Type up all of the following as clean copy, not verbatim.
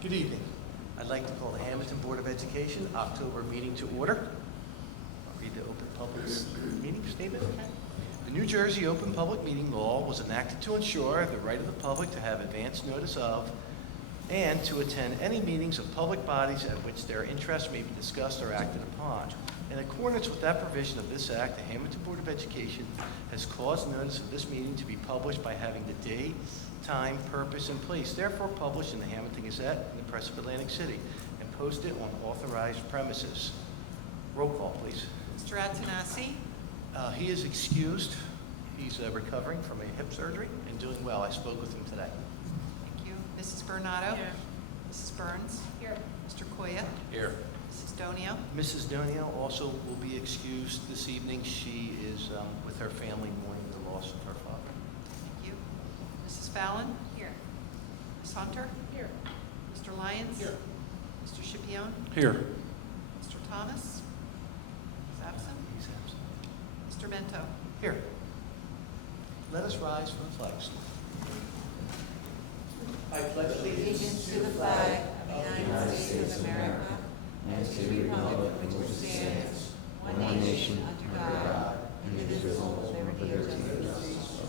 Good evening. I'd like to call the Hammonton Board of Education October meeting to order. I'll read the open public meeting statement. The New Jersey Open Public Meeting Law was enacted to ensure the right of the public to have advance notice of and to attend any meetings of public bodies at which their interests may be discussed or acted upon. In accordance with that provision of this Act, the Hammonton Board of Education has caused notice of this meeting to be published by having the date, time, purpose, and place therefore published in the Hammonton Gazette and the Press of Atlantic City and posted on authorized premises. Roll call, please. Mr. Antonassi? He is excused. He's recovering from a hip surgery and doing well. I spoke with him today. Thank you. Mrs. Bernardo? Here. Mrs. Burns? Here. Mr. Koya? Here. Mrs. Donio? Mrs. Donio also will be excused this evening. She is with her family mourning the loss of her father. Thank you. Mrs. Fallon? Here. Ms. Hunter? Here. Mr. Lyons? Here. Mr. Scipione? Here. Mr. Thomas? He's absent. He's absent. Mr. Mento? Here. Let us rise for the flag salute. I pledge Allegiance to the flag of the United States of America and to the republic for which it stands, one nation, under God, indivisible, with liberty and justice.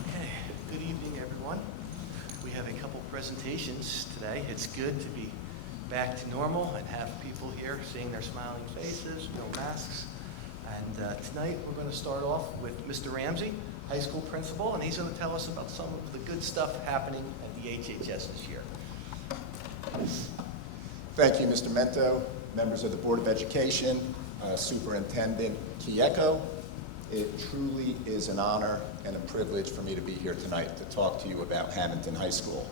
Okay, good evening, everyone. We have a couple presentations today. It's good to be back to normal and have people here seeing their smiling faces, no masks. And tonight we're going to start off with Mr. Ramsey, high school principal, and he's going to tell us about some of the good stuff happening at the HHS this year. Thank you, Mr. Mento, members of the Board of Education, Superintendent Kieko. It truly is an honor and a privilege for me to be here tonight to talk to you about Hammonton High School.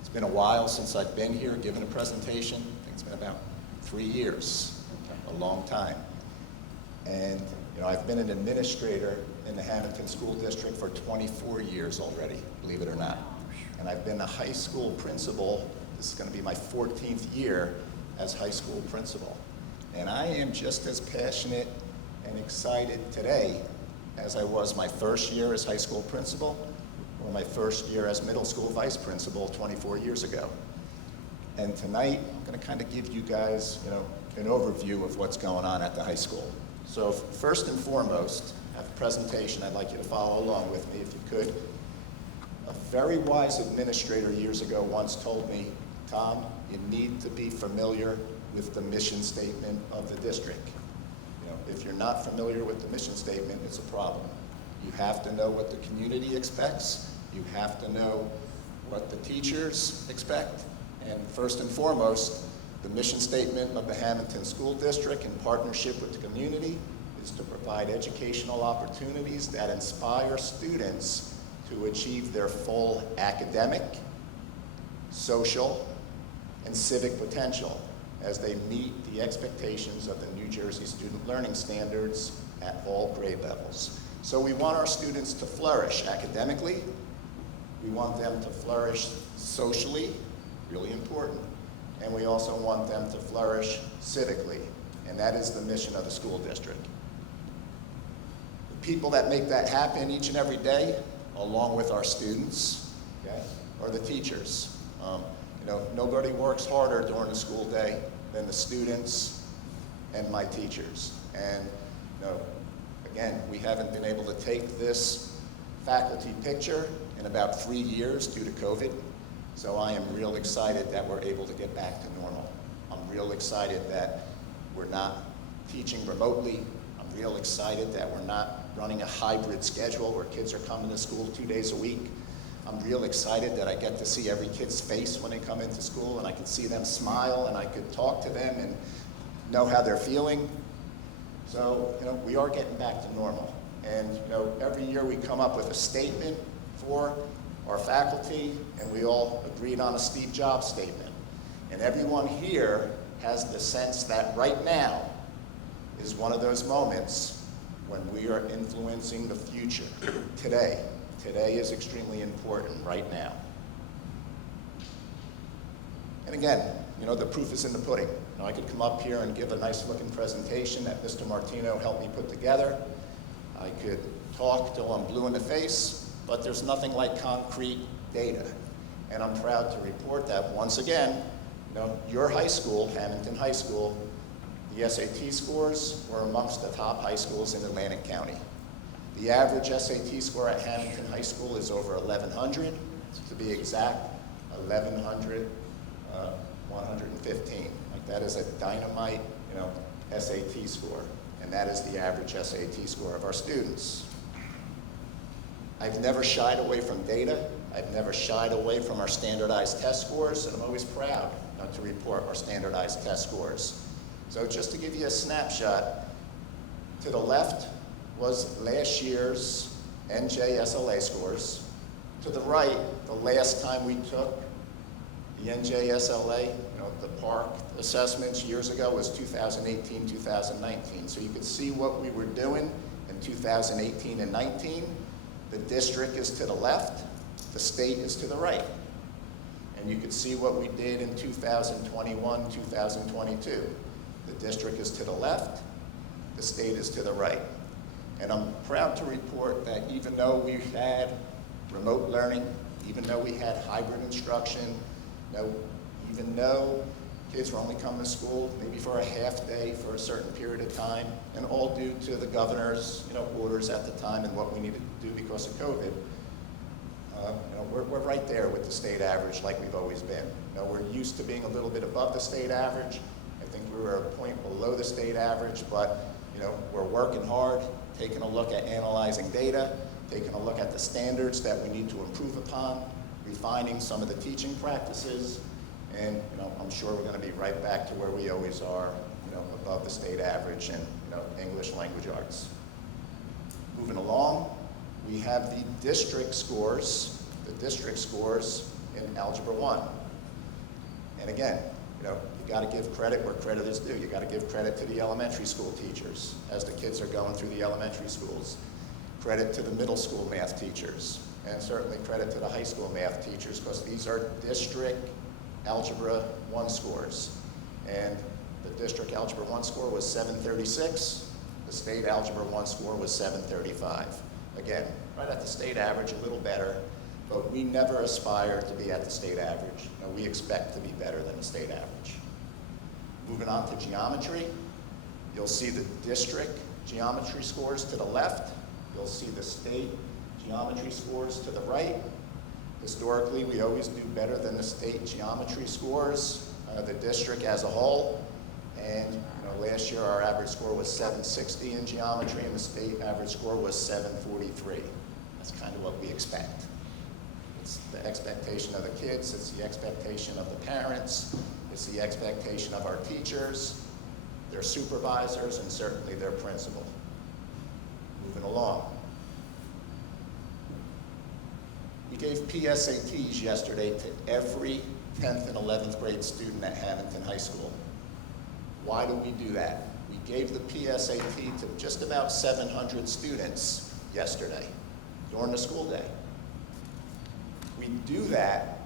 It's been a while since I've been here giving a presentation. I think it's been about 3 years, a long time. And I've been an administrator in the Hammonton School District for 24 years already, believe it or not. And I've been a high school principal. This is going to be my 14th year as high school principal. And I am just as passionate and excited today as I was my first year as high school principal or my first year as middle school vice principal 24 years ago. And tonight, I'm going to kind of give you guys, an overview of what's going on at the high school. So first and foremost, I have a presentation I'd like you to follow along with me if you could. A very wise administrator years ago once told me, Tom, you need to be familiar with the mission statement of the district. If you're not familiar with the mission statement, it's a problem. You have to know what the community expects. You have to know what the teachers expect. And first and foremost, the mission statement of the Hammonton School District in partnership with the community is to provide educational opportunities that inspire students to achieve their full academic, social, and civic potential as they meet the expectations of the New Jersey Student Learning Standards at all grade levels. So we want our students to flourish academically. We want them to flourish socially, really important. And we also want them to flourish civically, and that is the mission of the school district. The people that make that happen each and every day, along with our students, okay, are the teachers. Nobody works harder during the school day than the students and my teachers. And again, we haven't been able to take this faculty picture in about 3 years due to COVID. So I am real excited that we're able to get back to normal. I'm real excited that we're not teaching remotely. I'm real excited that we're not running a hybrid schedule where kids are coming to school 2 days a week. I'm real excited that I get to see every kid's face when they come into school, and I can see them smile, and I could talk to them and know how they're feeling. So, we are getting back to normal. And, every year we come up with a statement for our faculty, and we all agreed on a Steve Jobs statement. And everyone here has the sense that right now is one of those moments when we are influencing the future. Today is extremely important right now. And again, the proof is in the pudding. I could come up here and give a nice looking presentation that Mr. Martino helped me put together. I could talk till I'm blue in the face, but there's nothing like concrete data. And I'm proud to report that once again, your high school, Hammonton High School, the SAT scores were amongst the top high schools in Atlantic County. The average SAT score at Hammonton High School is over 1,100, to be exact, 1,115. Like that is a dynamite, SAT score, and that is the average SAT score of our students. I've never shied away from data. I've never shied away from our standardized test scores, and I'm always proud to report our standardized test scores. So just to give you a snapshot, to the left was last year's NJSLA scores. To the right, the last time we took the NJSLA, the PARC assessments years ago was 2018, 2019. So you could see what we were doing in 2018 and 19. The district is to the left, the state is to the right. And you could see what we did in 2021, 2022. The district is to the left, the state is to the right. And I'm proud to report that even though we had remote learning, even though we had hybrid instruction, even though kids were only coming to school maybe for a half day for a certain period of time, and all due to the governor's orders at the time and what we needed to do because of COVID, we're right there with the state average like we've always been. We're used to being a little bit above the state average. I think we were a point below the state average, but we're working hard, taking a look at analyzing data, taking a look at the standards that we need to improve upon, refining some of the teaching practices, and I'm sure we're going to be right back to where we always are, above the state average in English language arts. Moving along, we have the district scores in Algebra 1. And again, you got to give credit where credit is due. You got to give credit to the elementary school teachers as the kids are going through the elementary schools. Credit to the middle school math teachers, and certainly credit to the high school math teachers, because these are district Algebra 1 scores. And the district Algebra 1 score was 736. The state Algebra 1 score was 735. Again, right at the state average, a little better, but we never aspire to be at the state average. We expect to be better than the state average. Moving on to geometry, you'll see the district geometry scores to the left. You'll see the state geometry scores to the right. Historically, we always do better than the state geometry scores, the district as a whole. And last year our average score was 760 in geometry, and the state average score was 743. That's kind of what we expect. It's the expectation of the kids, it's the expectation of the parents, it's the expectation of our teachers, their supervisors, and certainly their principal. Moving along. We gave PSATs yesterday to every 10th and 11th grade student at Hammonton High School. Why do we do that? We gave the PSAT to just about 700 students yesterday during the school day. We do that,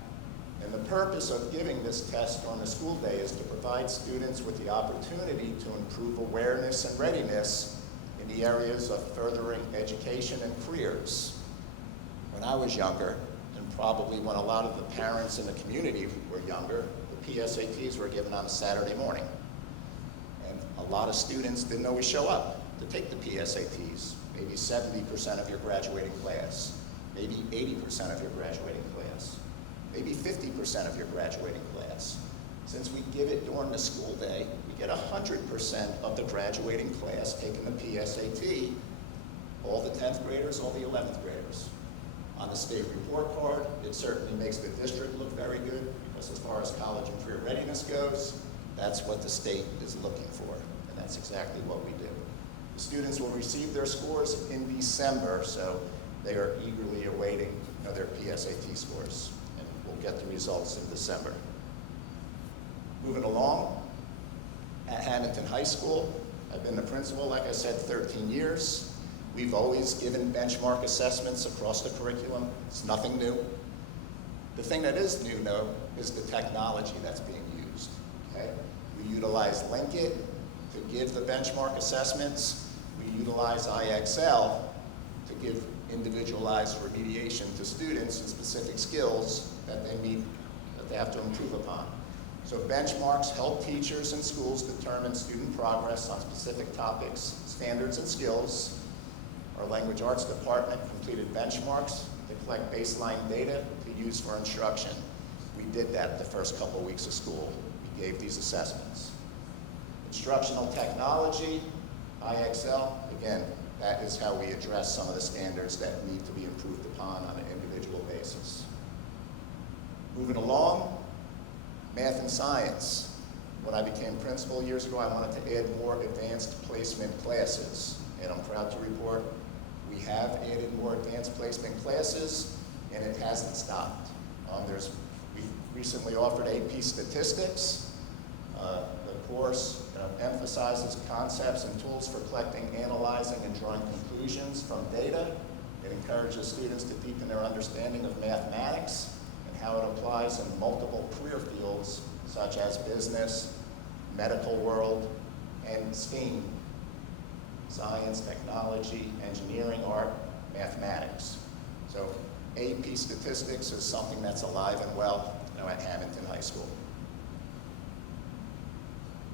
and the purpose of giving this test on the school day is to provide students with the opportunity to improve awareness and readiness in the areas of furthering education and careers. When I was younger, and probably when a lot of the parents in the community were younger, the PSATs were given on a Saturday morning. And a lot of students didn't always show up to take the PSATs. Maybe 70% of your graduating class, maybe 80% of your graduating class, maybe 50% of your graduating class. Since we give it during the school day, we get 100% of the graduating class taking the PSAT, all the 10th graders, all the 11th graders. On the state report card, it certainly makes the district look very good, because as far as college and career readiness goes, that's what the state is looking for, and that's exactly what we do. The students will receive their scores in December, so they are eagerly awaiting their PSAT scores, and we'll get the results in December. Moving along, at Hammonton High School, I've been the principal, like I said, 13 years. We've always given benchmark assessments across the curriculum. It's nothing new. The thing that is new, though, is the technology that's being used. Okay? We utilize Linkit to give the benchmark assessments. We utilize IXL to give individualized remediation to students and specific skills that they have to improve upon. So benchmarks help teachers and schools determine student progress on specific topics, standards, and skills. Our language arts department completed benchmarks to collect baseline data to use for instruction. We did that the first couple of weeks of school. We gave these assessments. Instructional technology, IXL, again, that is how we address some of the standards that need to be improved upon on an individual basis. Moving along, math and science. When I became principal years ago, I wanted to add more advanced placement classes, and I'm proud to report we have added more advanced placement classes, and it hasn't stopped. We recently offered AP Statistics. The course emphasizes concepts and tools for collecting, analyzing, and drawing conclusions from data. It encourages students to deepen their understanding of mathematics and how it applies in multiple career fields such as business, medical world, and STEAM, science, technology, engineering, art, mathematics. So AP Statistics is something that's alive and well at Hammonton High School.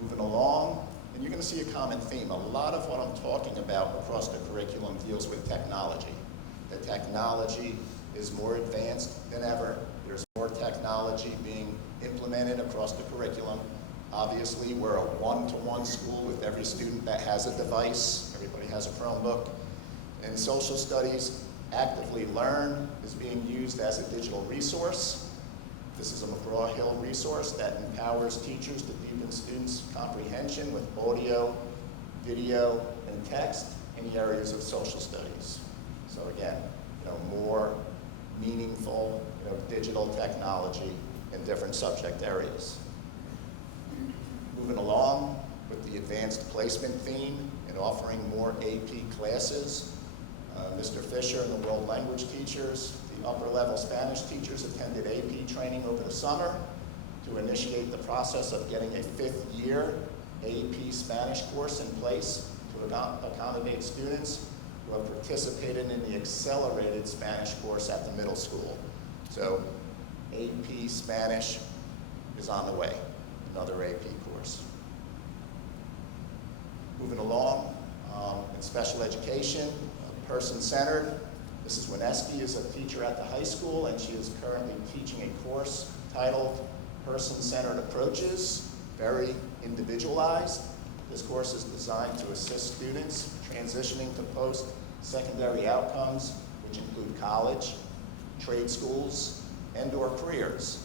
Moving along, and you're going to see a common theme. A lot of what I'm talking about across the curriculum deals with technology. The technology is more advanced than ever. There's more technology being implemented across the curriculum. Obviously, we're a one-to-one school with every student that has a device. Everybody has a Chromebook. In social studies, Actively Learn is being used as a digital resource. This is a McGraw-Hill resource that empowers teachers to deepen students' comprehension with audio, video, and text in the areas of social studies. So again, more meaningful, digital technology in different subject areas. Moving along with the advanced placement theme and offering more AP classes. Mr. Fisher and the world language teachers, the upper level Spanish teachers attended AP training over the summer to initiate the process of getting a 5th year AP Spanish course in place to accommodate students who have participated in the accelerated Spanish course at the middle school. So AP Spanish is on the way, another AP course. Moving along, in special education, person-centered. Mrs. Wineski is a teacher at the high school, and she is currently teaching a course titled Person-Centered Approaches, very individualized. This course is designed to assist students transitioning to post-secondary outcomes, which include college, trade schools, and/or careers.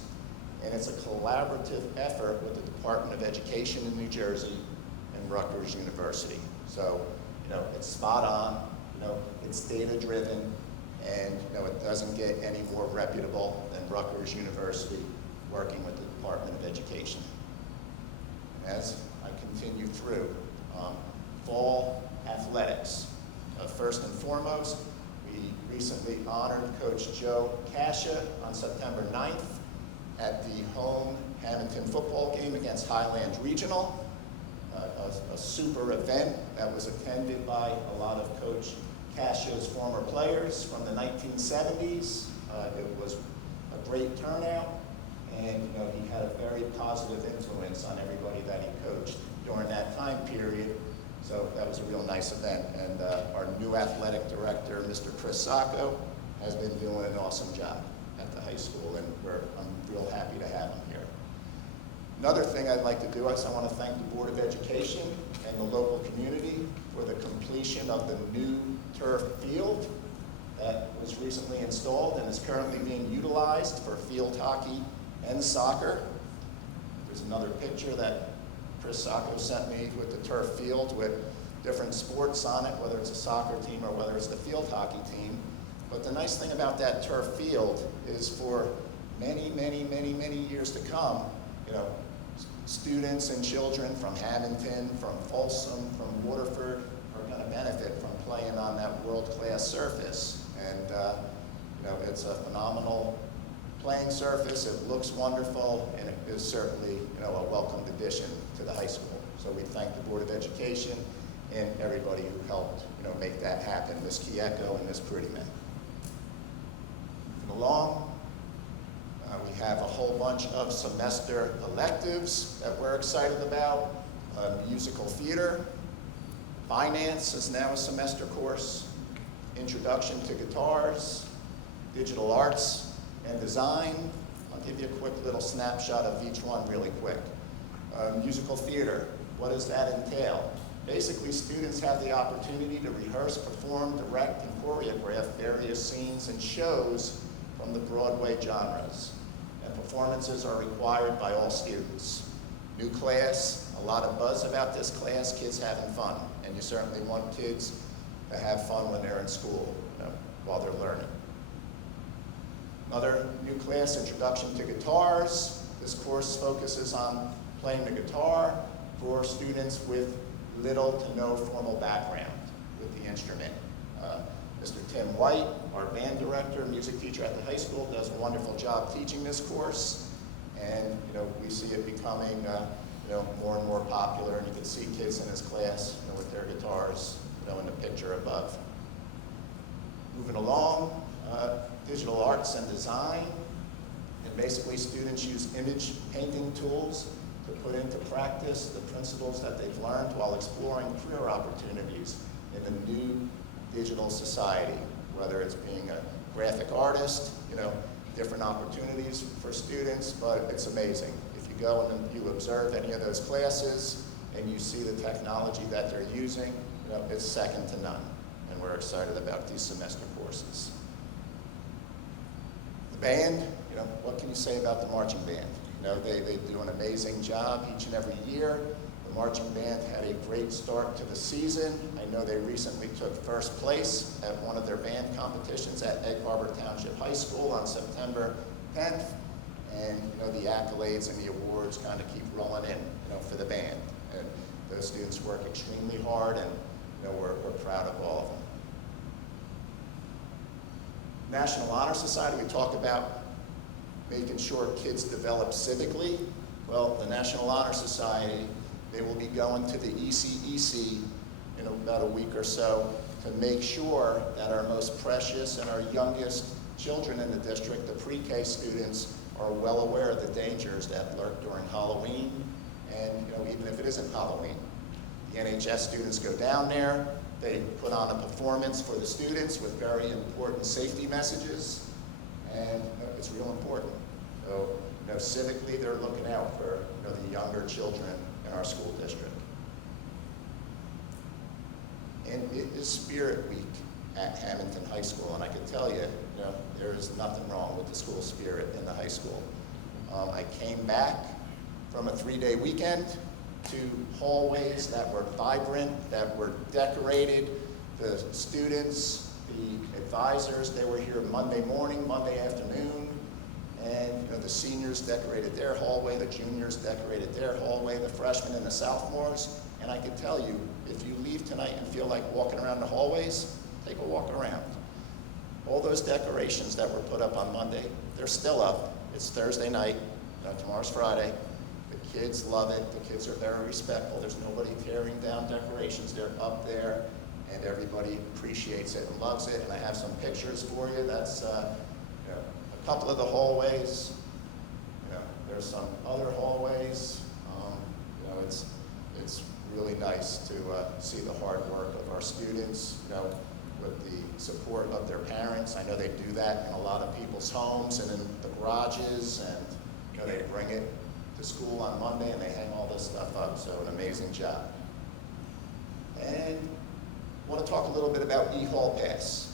And it's a collaborative effort with the Department of Education in New Jersey and Rutgers University. So, it's spot on. It's data-driven, and it doesn't get any more reputable than Rutgers University working with the Department of Education. And as I continue through, fall athletics. First and foremost, we recently honored Coach Joe Cascia on September 9th at the home Hammonton football game against Highland Regional. A super event that was attended by a lot of Coach Cascia's former players from the 1970s. It was a great turnout, and he had a very positive influence on everybody that he coached during that time period. So that was a real nice event. And our new athletic director, Mr. Chris Sacco, has been doing an awesome job at the high school, and I'm real happy to have him here. Another thing I'd like to do is I want to thank the Board of Education and the local community for the completion of the new turf field that was recently installed and is currently being utilized for field hockey and soccer. There's another picture that Chris Sacco sent me with the turf field with different sports on it, whether it's a soccer team or whether it's the field hockey team. But the nice thing about that turf field is for many, many, many, many years to come, students and children from Hammonton, from Folsom, from Waterford are going to benefit from playing on that world-class surface. And it's a phenomenal playing surface. It looks wonderful, and it is certainly a welcomed addition to the high school. So we thank the Board of Education and everybody who helped, make that happen, Ms. Kieko and Ms. Prettyman. Moving along, we have a whole bunch of semester electives that we're excited about. Musical theater, finance is now a semester course, introduction to guitars, digital arts and design. I'll give you a quick little snapshot of each one really quick. Musical theater, what does that entail? Basically, students have the opportunity to rehearse, perform, direct, and choreograph various scenes and shows from the Broadway genres. And performances are required by all students. New class, a lot of buzz about this class, kids having fun. And you certainly want kids to have fun when they're in school, while they're learning. Another new class, Introduction to Guitars. This course focuses on playing the guitar for students with little to no formal background with the instrument. Mr. Tim White, our band director, music teacher at the high school, does a wonderful job teaching this course. And we see it becoming more and more popular, and you can see kids in his class with their guitars in the picture above. Moving along, digital arts and design. And basically students use image painting tools to put into practice the principles that they've learned while exploring career opportunities in the new digital society, whether it's being a graphic artist, different opportunities for students, but it's amazing. If you go and you observe any of those classes and you see the technology that they're using, it's second to none, and we're excited about these semester courses. The band, what can you say about the marching band? They do an amazing job each and every year. The marching band had a great start to the season. I know they recently took first place at one of their band competitions at Egg Harbor Township High School on September 10th. And the accolades and the awards kind of keep rolling in, for the band. And those students work extremely hard, and we're proud of all of them. National Honor Society, we talk about making sure kids develop civically. Well, the National Honor Society, they will be going to the ECEC in about a week or so to make sure that our most precious and our youngest children in the district, the pre-K students, are well aware of the dangers that lurk during Halloween, and even if it isn't Halloween. The NHS students go down there, they put on a performance for the students with very important safety messages, and it's real important. So, civically, they're looking out for the younger children in our school district. And it is Spirit Week at Hammonton High School, and I can tell you, there is nothing wrong with the school spirit in the high school. I came back from a 3-day weekend to hallways that were vibrant, that were decorated. The students, the advisors, they were here Monday morning, Monday afternoon, and the seniors decorated their hallway, the juniors decorated their hallway, the freshmen and the sophomores. And I can tell you, if you leave tonight and feel like walking around the hallways, take a walk around. All those decorations that were put up on Monday, they're still up. It's Thursday night, tomorrow's Friday. The kids love it, the kids are very respectful. There's nobody tearing down decorations, they're up there, and everybody appreciates it and loves it. And I have some pictures for you. That's a couple of the hallways. There's some other hallways. It's really nice to see the hard work of our students, with the support of their parents. I know they do that in a lot of people's homes and in the garages, and they bring it to school on Monday and they hang all this stuff up, so an amazing job. And I want to talk a little bit about E-Hall Pass.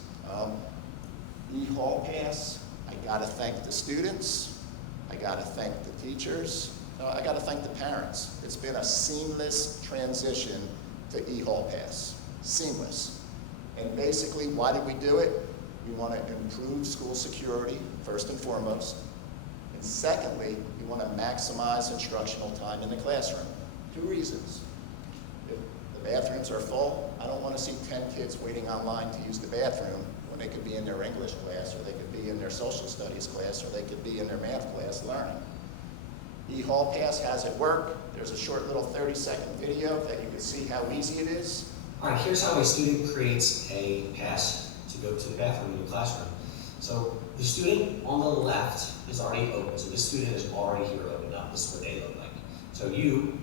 E-Hall Pass, I got to thank the students, I got to thank the teachers, I got to thank the parents. It's been a seamless transition to E-Hall Pass, seamless. And basically, why did we do it? We want to improve school security, first and foremost. And secondly, we want to maximize instructional time in the classroom. 2 reasons. If the bathrooms are full, I don't want to see 10 kids waiting online to use the bathroom when they could be in their English class, or they could be in their social studies class, or they could be in their math class learning. E-Hall Pass has it work. There's a short little 30-second video that you can see how easy it is. All right, here's how a student creates a pass to go to the bathroom in the classroom. So the student on the left is already open, so this student is already here opened up. This is what they look like. So you,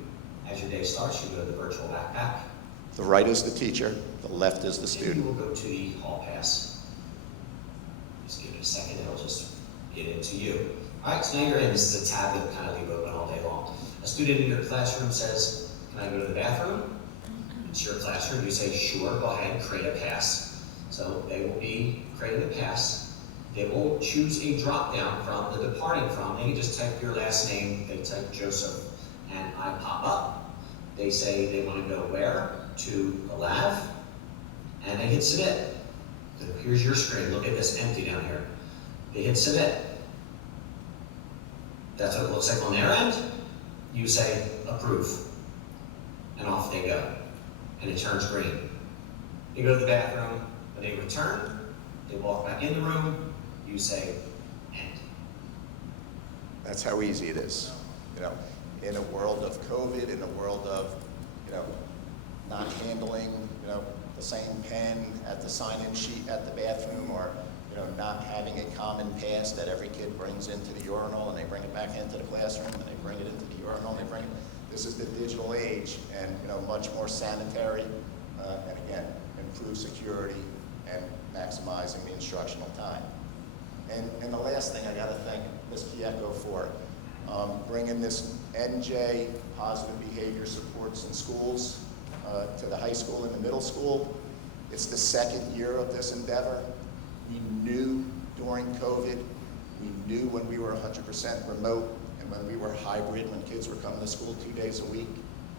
as your day starts, you go to the virtual backpack. The right is the teacher, the left is the And you student. will go to the hall pass. Just give it a second, it'll just get into you. All right, so now you're in. This is a tab that kind of leave open all day long. A student in your classroom says, "Can I go to the bathroom?" It's your classroom. You say, "Sure, go ahead, create a pass." So they will be creating a pass. They will choose a drop down from the departing from. They can just type your last name. They type Joseph, and I pop up. They say they want to go where? To the lab, and they hit submit. So here's your screen. Look at this empty down here. They hit submit. That's what it looks like on their end. You say approve, and off they go, and it turns green. They go to the bathroom. When they return, they walk back in the room. You say end. That's how easy it is. You know, in a world of COVID, in a world of, you know, not handling, you know, the same pen at the sign-in sheet at the bathroom, or, you know, not having a common pass that every kid brings into the urinal and they bring it back into the classroom and they bring it into the urinal and they bring it. This is the digital age, and, you know, much more sanitary, and again, improved security and maximizing the instructional time. And the last thing I got to thank Ms. Kieko for, bringing this NJ positive behavior supports in schools to the high school and the middle school. It's the second year of this endeavor. We knew during COVID, we knew when we were 100% remote and when we were hybrid, when kids were coming to school 2 days a week,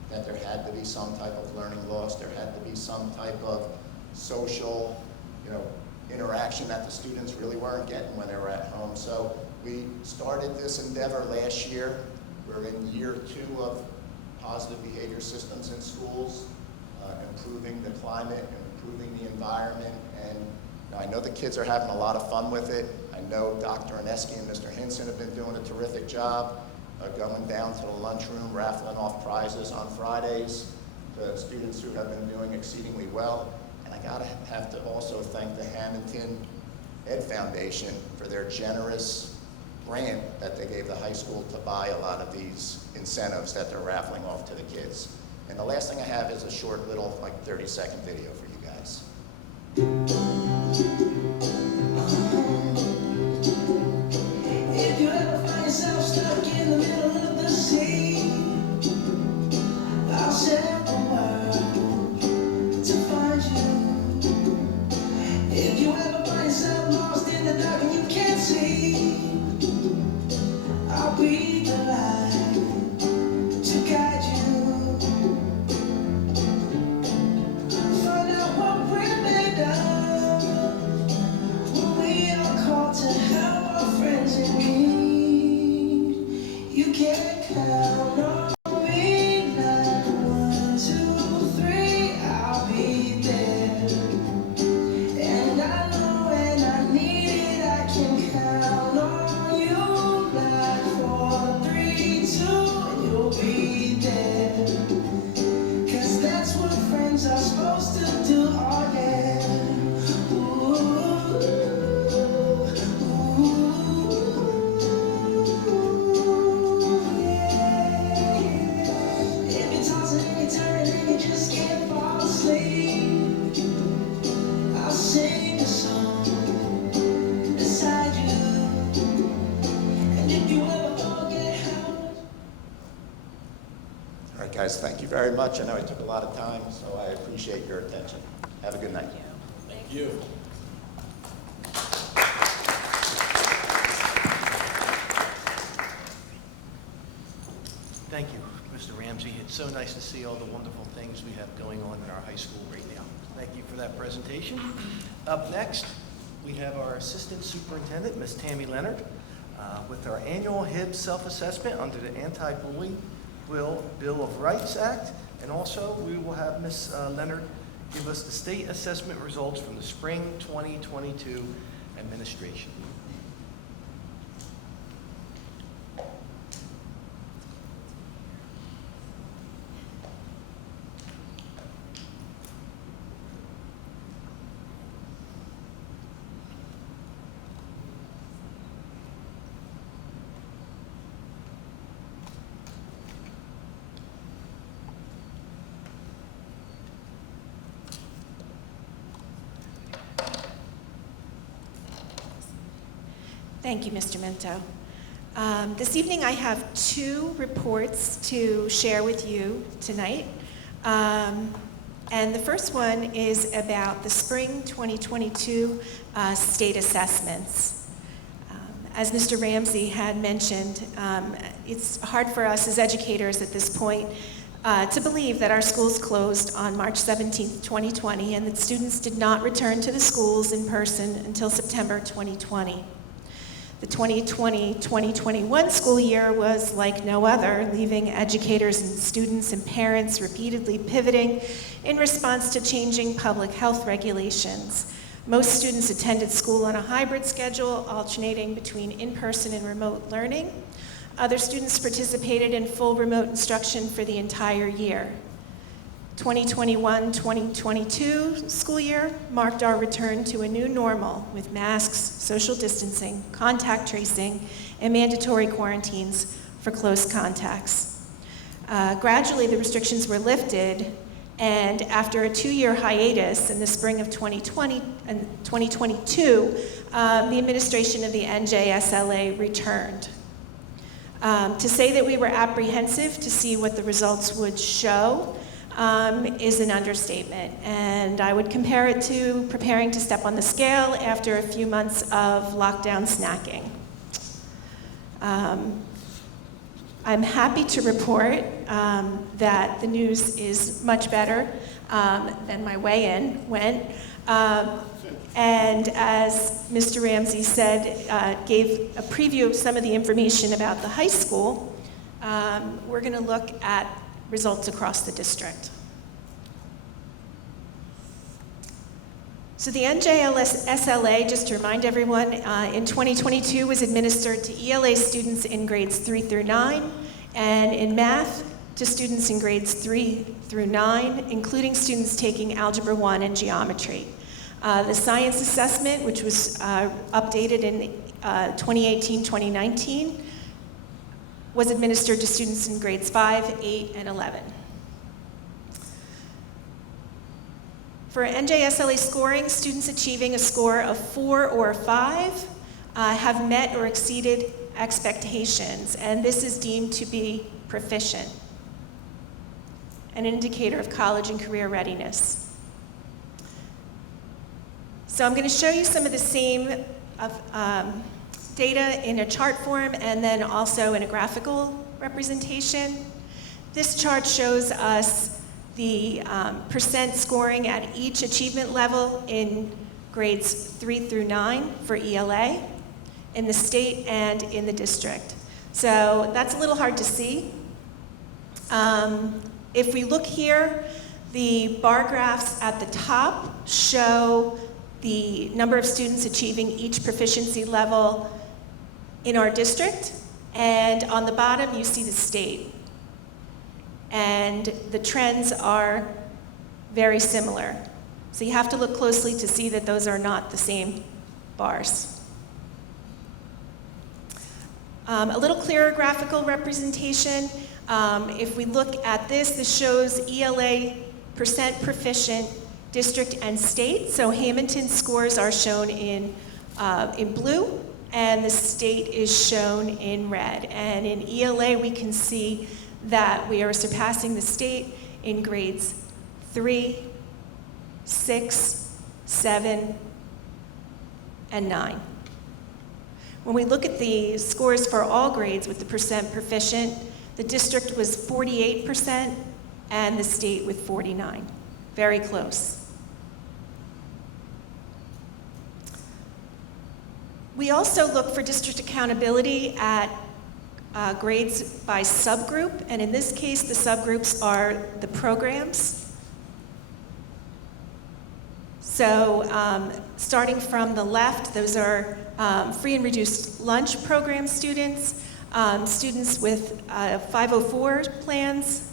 that there had to be some type of learning loss, there had to be some type of social, you know, interaction that the students really weren't getting when they were at home. So we started this endeavor last year. We're in year 2 of positive behavior systems in schools, improving the climate, improving the environment, and you know, I know the kids are having a lot of fun with it. I know Dr. Ineski and Mr. Hinson have been doing a terrific job going down to the lunchroom, raffling off prizes on Fridays to students who have been doing exceedingly well. And I have to also thank the Hammonton Ed Foundation for their generous grant that they gave the high school to buy a lot of these incentives that they're raffling off to the kids. And the last thing I have is a short little, like 30-second video for you guys. If you ever find yourself stuck in the middle of the sea, I'll sail the world to find you. If you ever find yourself lost in the dark and you can't see, I'll be the light to guide you. Find out what we're made of when we are called to help our friends in need. You can count on me like 1, 2, 3, I'll be there. And I know when I need it, I can count on you like 4, 3, 2, and you'll be there. 'Cause that's what friends are supposed to do, oh yeah. If you're tossing and you're turning and you just can't fall asleep, I'll sing a song beside you. And if you ever forget how much All right, guys, thank you very much. I know I took a lot of time, so I appreciate your attention. Have a good night. Thank you. Thank you, Mr. Ramsey. It's so nice to see all the wonderful things we have going on in our high school right now. Thank you for that presentation. Up next, we have our Assistant Superintendent, Ms. Tammy Leonard, with our annual HIB self-assessment under the Anti-Bullying Bill of Rights Act. And also, we will have Ms. Leonard give us the state assessment results from the spring 2022 administration. Thank you, Mr. Mento. This evening I have 2 reports to share with you tonight. And the first one is about the spring 2022 state assessments. As Mr. Ramsey had mentioned, it's hard for us as educators at this point to believe that our schools closed on March 17th, 2020, and that students did not return to the schools in person until September 2020. The 2020-2021 school year was like no other, leaving educators and students and parents repeatedly pivoting in response to changing public health regulations. Most students attended school on a hybrid schedule, alternating between in-person and remote learning. Other students participated in full remote instruction for the entire year. 2021-2022 school year marked our return to a new normal with masks, social distancing, contact tracing, and mandatory quarantines for close contacts. Gradually, the restrictions were lifted, and after a 2-year hiatus in the spring of 2020 and 2022, the administration of the NJSLA returned. To say that we were apprehensive to see what the results would show is an understatement, and I would compare it to preparing to step on the scale after a few months of lockdown snacking. I'm happy to report that the news is much better than my weigh-in went. And as Mr. Ramsey said, gave a preview of some of the information about the high school, we're going to look at results across the district. So the NJSLA, just to remind everyone, in 2022 was administered to ELA students in grades 3 through 9, and in math to students in grades 3 through 9, including students taking Algebra 1 and Geometry. The science assessment, which was updated in 2018-2019, was administered to students in grades 5, 8, and 11. For NJSLA scoring, students achieving a score of 4 or 5 have met or exceeded expectations, and this is deemed to be proficient, an indicator of college and career readiness. So I'm going to show you some of the same data in a chart form and then also in a graphical representation. This chart shows us the percent scoring at each achievement level in grades 3 through 9 for ELA, in the state and in the district. So that's a little hard to see. If we look here, the bar graphs at the top show the number of students achieving each proficiency level in our district, and on the bottom you see the state. And the trends are very similar. So you have to look closely to see that those are not the same bars. A little clearer graphical representation. If we look at this, this shows ELA percent proficient district and state. So Hammonton scores are shown in blue, and the state is shown in red. And in ELA, we can see that we are surpassing the state in grades 3, 6, 7, and 9. When we look at the scores for all grades with the percent proficient, the district was 48% and the state with 49%. Very close. We also look for district accountability at grades by subgroup, and in this case, the subgroups are the programs. So starting from the left, those are free and reduced lunch program students, students with 504 plans,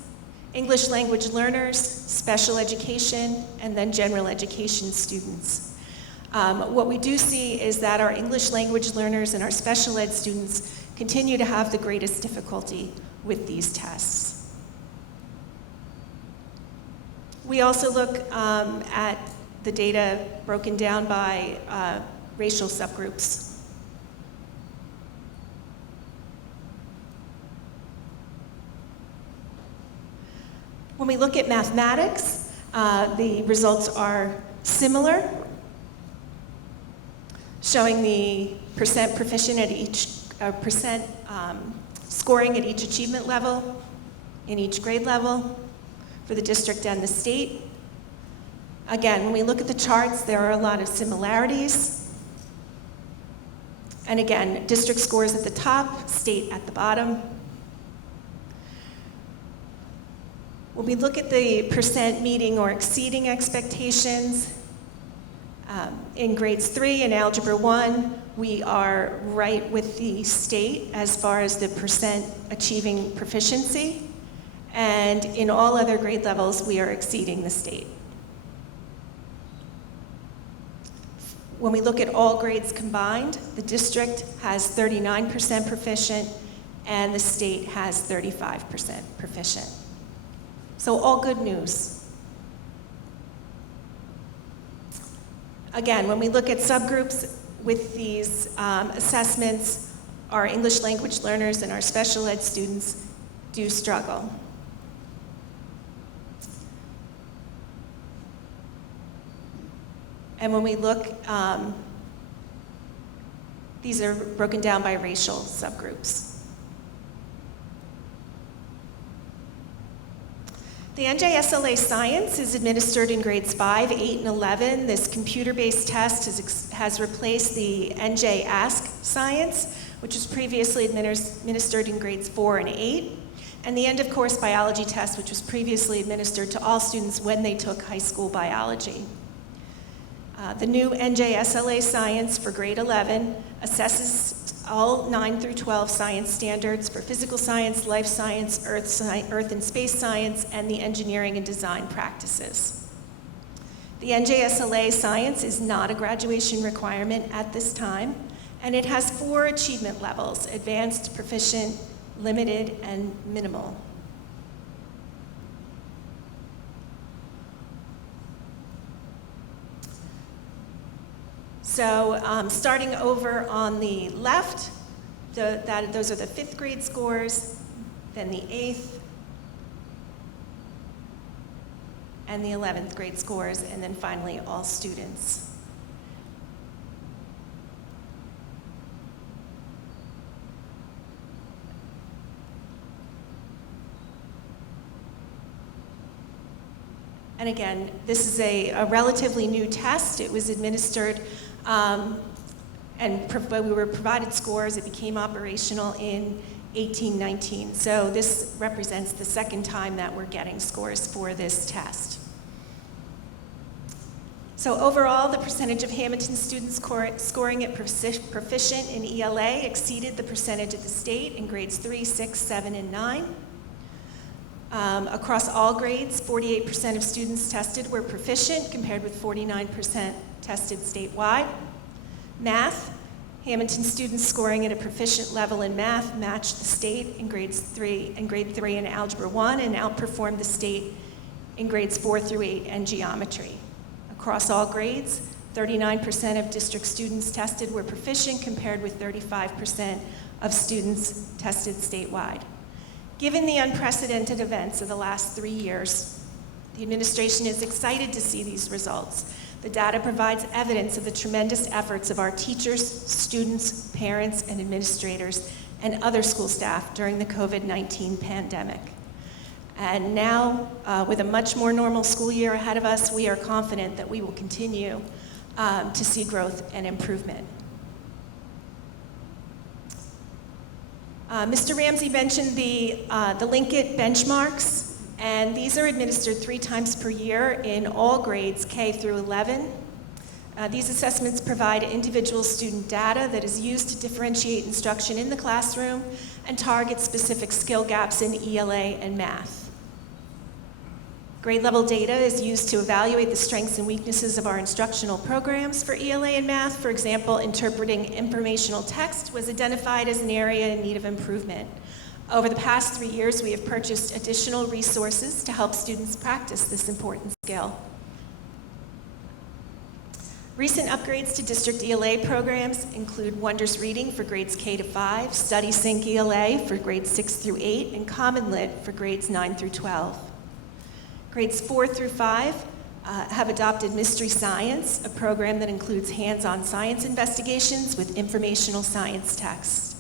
English language learners, special education, and then general education students. What we do see is that our English language learners and our special ed students continue to have the greatest difficulty with these tests. We also look at the data broken down by racial subgroups. When we look at mathematics, the results are similar, showing the percent proficient at each, percent scoring at each achievement level, in each grade level, for the district and the state. Again, when we look at the charts, there are a lot of similarities. And again, district scores at the top, state at the bottom. When we look at the percent meeting or exceeding expectations, in grades 3 and Algebra 1, we are right with the state as far as the percent achieving proficiency. And in all other grade levels, we are exceeding the state. When we look at all grades combined, the district has 39% proficient and the state has 35% proficient. So all good news. Again, when we look at subgroups with these assessments, our English language learners and our special ed students do struggle. And when we look, these are broken down by racial subgroups. The NJSLA Science is administered in grades 5, 8, and 11. This computer-based test has replaced the NJ Ask Science, which was previously administered in grades 4 and 8, and the end-of-course biology test, which was previously administered to all students when they took high school biology. The new NJSLA Science for grade 11 assesses all 9 through 12 science standards for physical science, life science, earth and space science, and the engineering and design practices. The NJSLA Science is not a graduation requirement at this time, and it has 4 achievement levels: advanced, proficient, limited, and minimal. So starting over on the left, those are the 5th grade scores, then the 8th, and the 11th grade scores, and then finally all students. And again, this is a relatively new test. It was administered we were provided scores. It became operational in 1819. So this represents the 2nd time that we're getting scores for this test. So overall, the percentage of Hammonton students scoring at proficient in ELA exceeded the percentage of the state in grades 3, 6, 7, and 9. Across all grades, 48% of students tested were proficient, compared with 49% tested statewide. Math, Hammonton students scoring at a proficient level in math matched the state in grade 3 in Algebra 1 and outperformed the state in grades 4 through 8 and geometry. Across all grades, 39% of district students tested were proficient, compared with 35% of students tested statewide. Given the unprecedented events of the last 3 years, the administration is excited to see these results. The data provides evidence of the tremendous efforts of our teachers, students, parents, and administrators, and other school staff during the COVID-19 pandemic. And now, with a much more normal school year ahead of us, we are confident that we will continue to see growth and improvement. Mr. Ramsey mentioned the Linkit benchmarks, and these are administered 3 times per year in all grades K through 11. These assessments provide individual student data that is used to differentiate instruction in the classroom and target specific skill gaps in ELA and math. Grade level data is used to evaluate the strengths and weaknesses of our instructional programs for ELA and math. For example, interpreting informational text was identified as an area in need of improvement. Over the past 3 years, we have purchased additional resources to help students practice this important skill. Recent upgrades to district ELA programs include Wonders Reading for grades K to 5, Study Sync ELA for grades 6 through 8, and Common Lit for grades 9 through 12. Grades 4 through 5 have adopted Mystery Science, a program that includes hands-on science investigations with informational science text.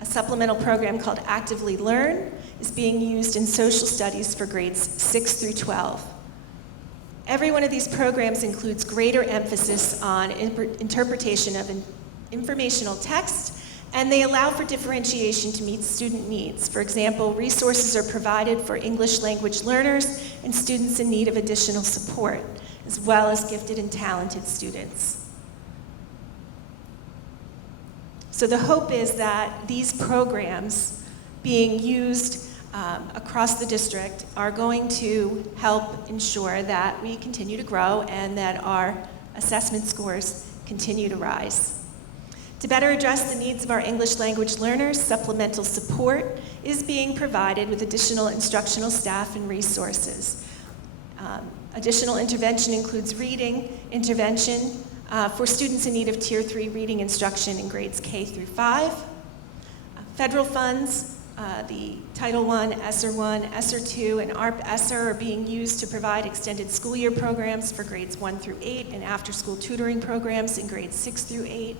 A supplemental program called Actively Learn is being used in social studies for grades 6 through 12. Every one of these programs includes greater emphasis on interpretation of informational text, and they allow for differentiation to meet student needs. For example, resources are provided for English language learners and students in need of additional support, as well as gifted and talented students. So the hope is that these programs being used across the district are going to help ensure that we continue to grow and that our assessment scores continue to rise. To better address the needs of our English language learners, supplemental support is being provided with additional instructional staff and resources. Additional intervention includes reading intervention for students in need of Tier 3 reading instruction in grades K through 5. Federal funds, the Title I, ESSER 1, ESSER 2, and ARP ESSER are being used to provide extended school year programs for grades 1 through 8 and after-school tutoring programs in grades 6 through 8.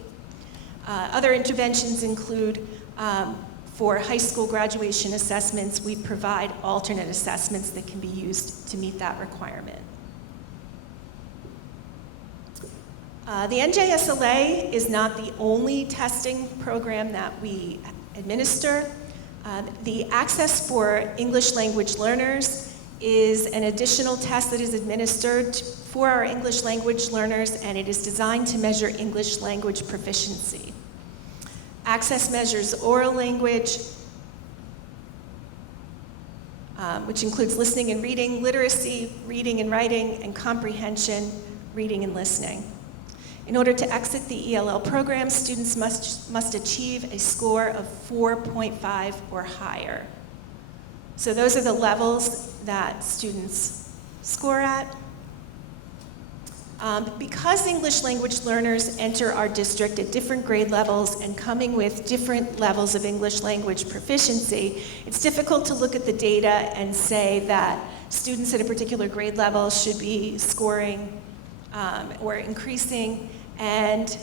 Other interventions include for high school graduation assessments, we provide alternate assessments that can be used to meet that requirement. The NJSLA is not the only testing program that we administer. The Access for English Language Learners is an additional test that is administered for our English language learners, and it is designed to measure English language proficiency. Access measures oral language, which includes listening and reading, literacy, reading and writing, and comprehension, reading and listening. In order to exit the ELL program, students must achieve a score of 4.5 or higher. So those are the levels that students score at. Because English language learners enter our district at different grade levels and coming with different levels of English language proficiency, it's difficult to look at the data and say that students at a particular grade level should be scoring or increasing, and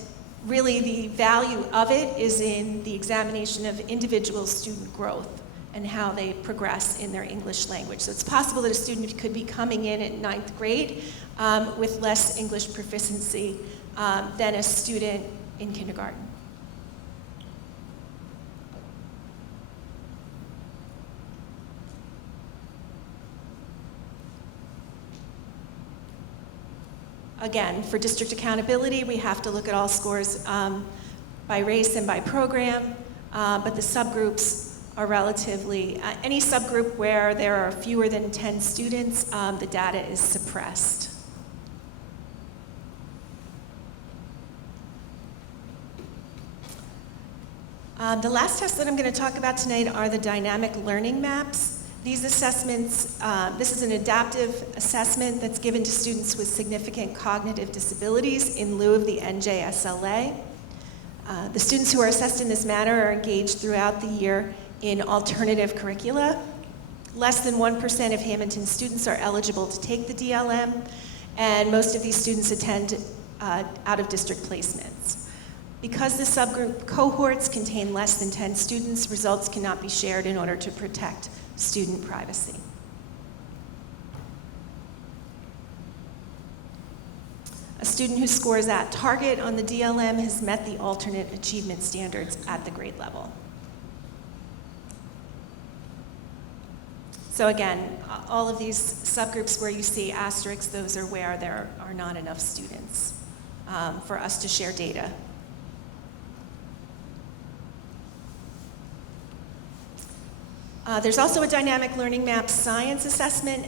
really the value of it is in the examination of individual student growth and how they progress in their English language. So it's possible that a student could be coming in at 9th grade with less English proficiency than a student in kindergarten. Again, for district accountability, we have to look at all scores by race and by program, but the subgroups are relatively, any subgroup where there are fewer than 10 students, the data is suppressed. The last test that I'm going to talk about tonight are the dynamic learning maps. These assessments, this is an adaptive assessment that's given to students with significant cognitive disabilities in lieu of the NJSLA. The students who are assessed in this manner are engaged throughout the year in alternative curricula. Less than 1% of Hammonton students are eligible to take the DLM, and most of these students attend out-of-district placements. Because the subgroup cohorts contain less than 10 students, results cannot be shared in order to protect student privacy. A student who scores at target on the DLM has met the alternate achievement standards at the grade level. So again, all of these subgroups where you see asterisks, those are where there are not enough students for us to share data. There's also a dynamic learning map science assessment,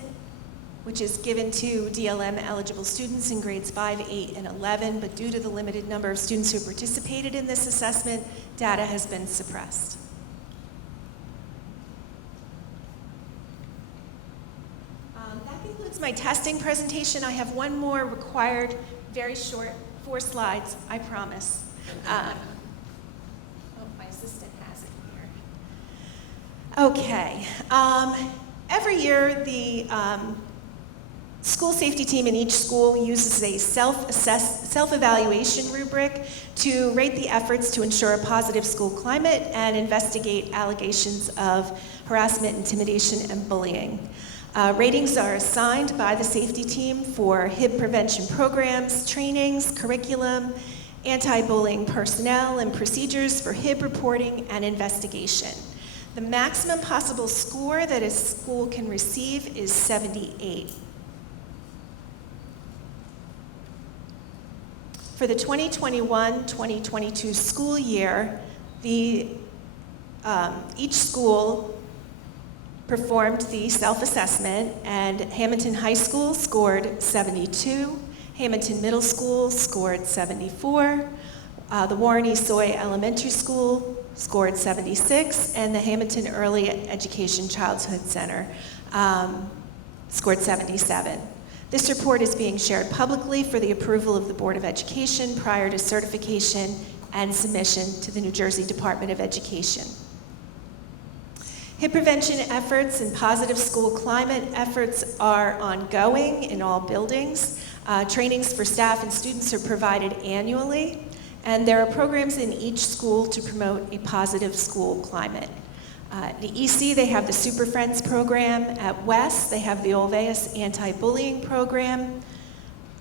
which is given to DLM eligible students in grades 5, 8, and 11, but due to the limited number of students who participated in this assessment, data has been suppressed. That concludes my testing presentation. I have one more required, very short, 4 slides, I promise. Oh, my assistant has it here. Okay. Every year, the School safety team in each school uses a self-evaluation rubric to rate the efforts to ensure a positive school climate and investigate allegations of harassment, intimidation, and bullying. Ratings are assigned by the safety team for HIB prevention programs, trainings, curriculum, anti-bullying personnel, and procedures for HIB reporting and investigation. The maximum possible score that a school can receive is 78. For the 2021-2022 school year, each school performed the self-assessment, and Hammonton High School scored 72, Hammonton Middle School scored 74, the Warren E. Soy Elementary School scored 76, and the Hammonton Early Education Childhood Center scored 77. This report is being shared publicly for the approval of the Board of Education prior to certification and submission to the New Jersey Department of Education. HIB prevention efforts and positive school climate efforts are ongoing in all buildings. Trainings for staff and students are provided annually, and there are programs in each school to promote a positive school climate. The EC, they have the Super Friends program. At West, they have the Olveus anti-bullying program.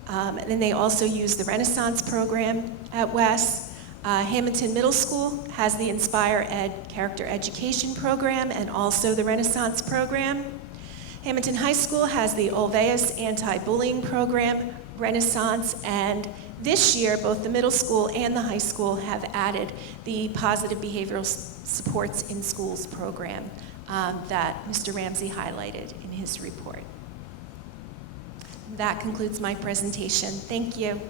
And then they also use the Renaissance program at West. Hammonton Middle School has the Inspire Ed character education program and also the Renaissance program. Hammonton High School has the Olveus anti-bullying program, Renaissance, and this year both the middle school and the high school have added the positive behavioral supports in schools program that Mr. Ramsey highlighted in his report. That concludes my presentation. Thank you.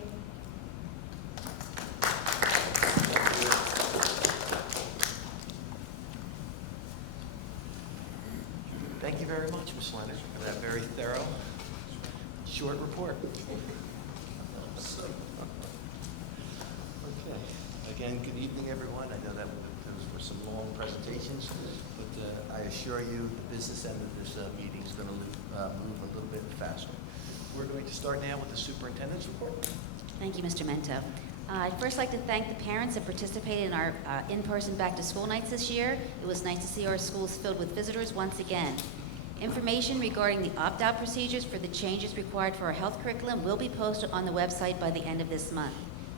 Thank you very much, Ms. Leonard, for that very thorough, short report. Okay. Again, good evening, everyone. I know that those were some long presentations, but I assure you the business end of this meeting is going to move a little bit faster. We're going to start now with the superintendent's report. Thank you, Mr. Mento. I'd first like to thank the parents that participated in our in-person back-to-school nights this year. It was nice to see our schools filled with visitors once again. Information regarding the opt-out procedures for the changes required for our health curriculum will be posted on the website by the end of this month.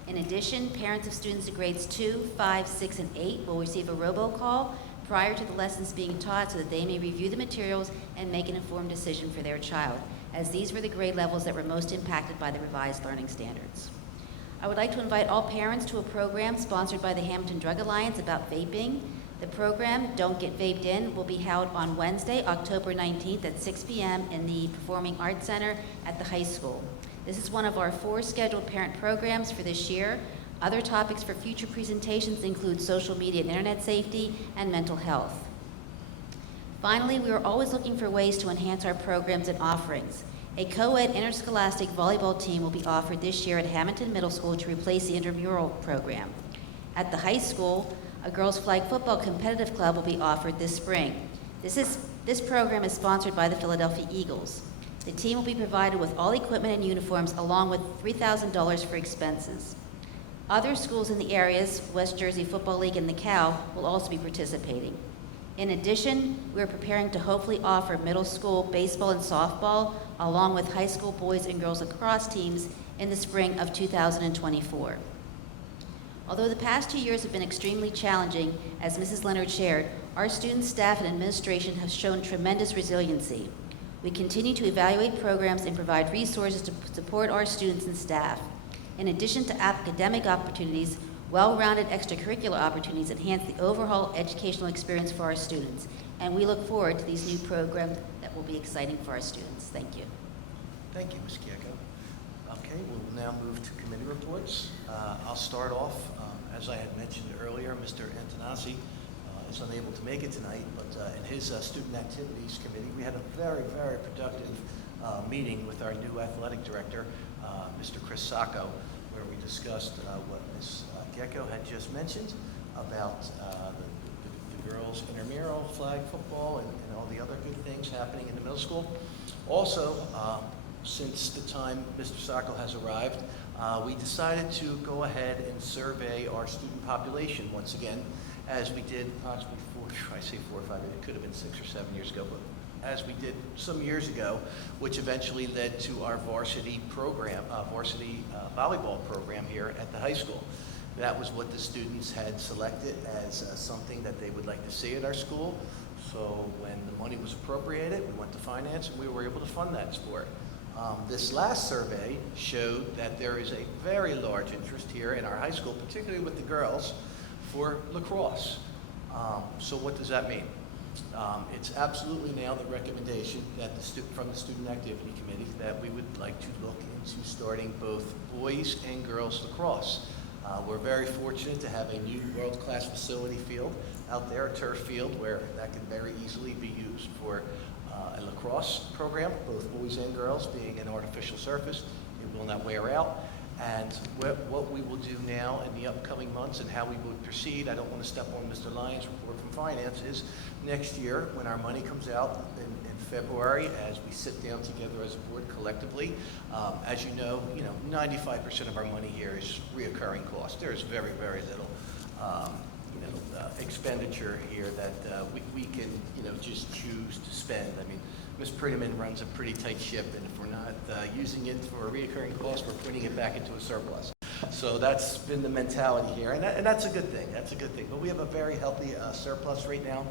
In addition, parents of students in grades 2, 5, 6, and 8 will receive a robocall prior to the lessons being taught so that they may review the materials and make an informed decision for their child, as these were the grade levels that were most impacted by the revised learning standards. I would like to invite all parents to a program sponsored by the Hammonton Drug Alliance about vaping. The program, Don't Get Vaped In, will be held on Wednesday, October 19th at 6 p.m. in the Performing Arts Center at the high school. This is one of our 4 scheduled parent programs for this year. Other topics for future presentations include social media and internet safety and mental health. Finally, we are always looking for ways to enhance our programs and offerings. A co-ed interscholastic volleyball team will be offered this year at Hammonton Middle School to replace the intramural program. At the high school, a girls' flag football competitive club will be offered this spring. This program is sponsored by the Philadelphia Eagles. The team will be provided with all equipment and uniforms along with $3,000 for expenses. Other schools in the areas, West Jersey Football League and the Cow, will also be participating. In addition, we are preparing to hopefully offer middle school baseball and softball along with high school boys and girls lacrosse teams in the spring of 2024. Although the past 2 years have been extremely challenging, as Mrs. Leonard shared, our students, staff, and administration have shown tremendous resiliency. We continue to evaluate programs and provide resources to support our students and staff. In addition to academic opportunities, well-rounded extracurricular opportunities enhance the overall educational experience for our students, and we look forward to these new programs that will be exciting for our students. Thank you. Thank you, Ms. Kieko. Okay, we'll now move to committee reports. I'll start off. As I had mentioned earlier, Mr. Antonazzi is unable to make it tonight, but in his student activities committee, we had a very, very productive meeting with our new athletic director, Mr. Chris Sacco, where we discussed what Ms. Gecko had just mentioned about the girls' intramural flag football and all the other good things happening in the middle school. Also, since the time Mr. Sockel has arrived, we decided to go ahead and survey our student population once again, as we did possibly four or five, it could have been 6 or 7 years ago, but as we did some years ago, which eventually led to our varsity program, volleyball program here at the high school. That was what the students had selected as something that they would like to see at our school. So when the money was appropriated, we went to finance and we were able to fund that sport. This last survey showed that there is a very large interest here in our high school, particularly with the girls, for lacrosse. So what does that mean? It's absolutely now the recommendation that from the Student Activity Committee that we would like to look into starting both boys and girls lacrosse. We're very fortunate to have a new world-class facility field out there, a turf field, where that can very easily be used for a lacrosse program, both boys and girls, being an artificial surface. It will not wear out. And what we will do now in the upcoming months and how we would proceed, I don't want to step on Mr. Lyons' report from finance, is next year when our money comes out in February, as we sit down together as a board collectively, as you know, 95% of our money here is reoccurring costs. There is very, very little expenditure here that we can just choose to spend. I mean, Ms. Prettyman runs a pretty tight ship, and if we're not using it for a reoccurring cost, we're putting it back into a surplus. So that's been the mentality here, and that's a good thing. That's a good thing. But we have a very healthy surplus right now,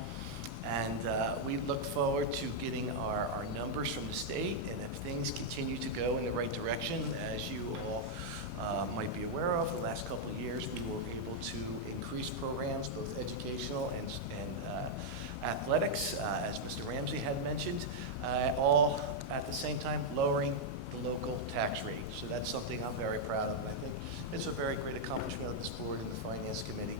and we look forward to getting our numbers from the state, and if things continue to go in the right direction, as you all might be aware of, the last couple of years we were able to increase programs, both educational and athletics, as Mr. Ramsey had mentioned, all at the same time lowering the local tax rate. So that's something I'm very proud of, and I think it's a very great accomplishment of this board and the finance committee,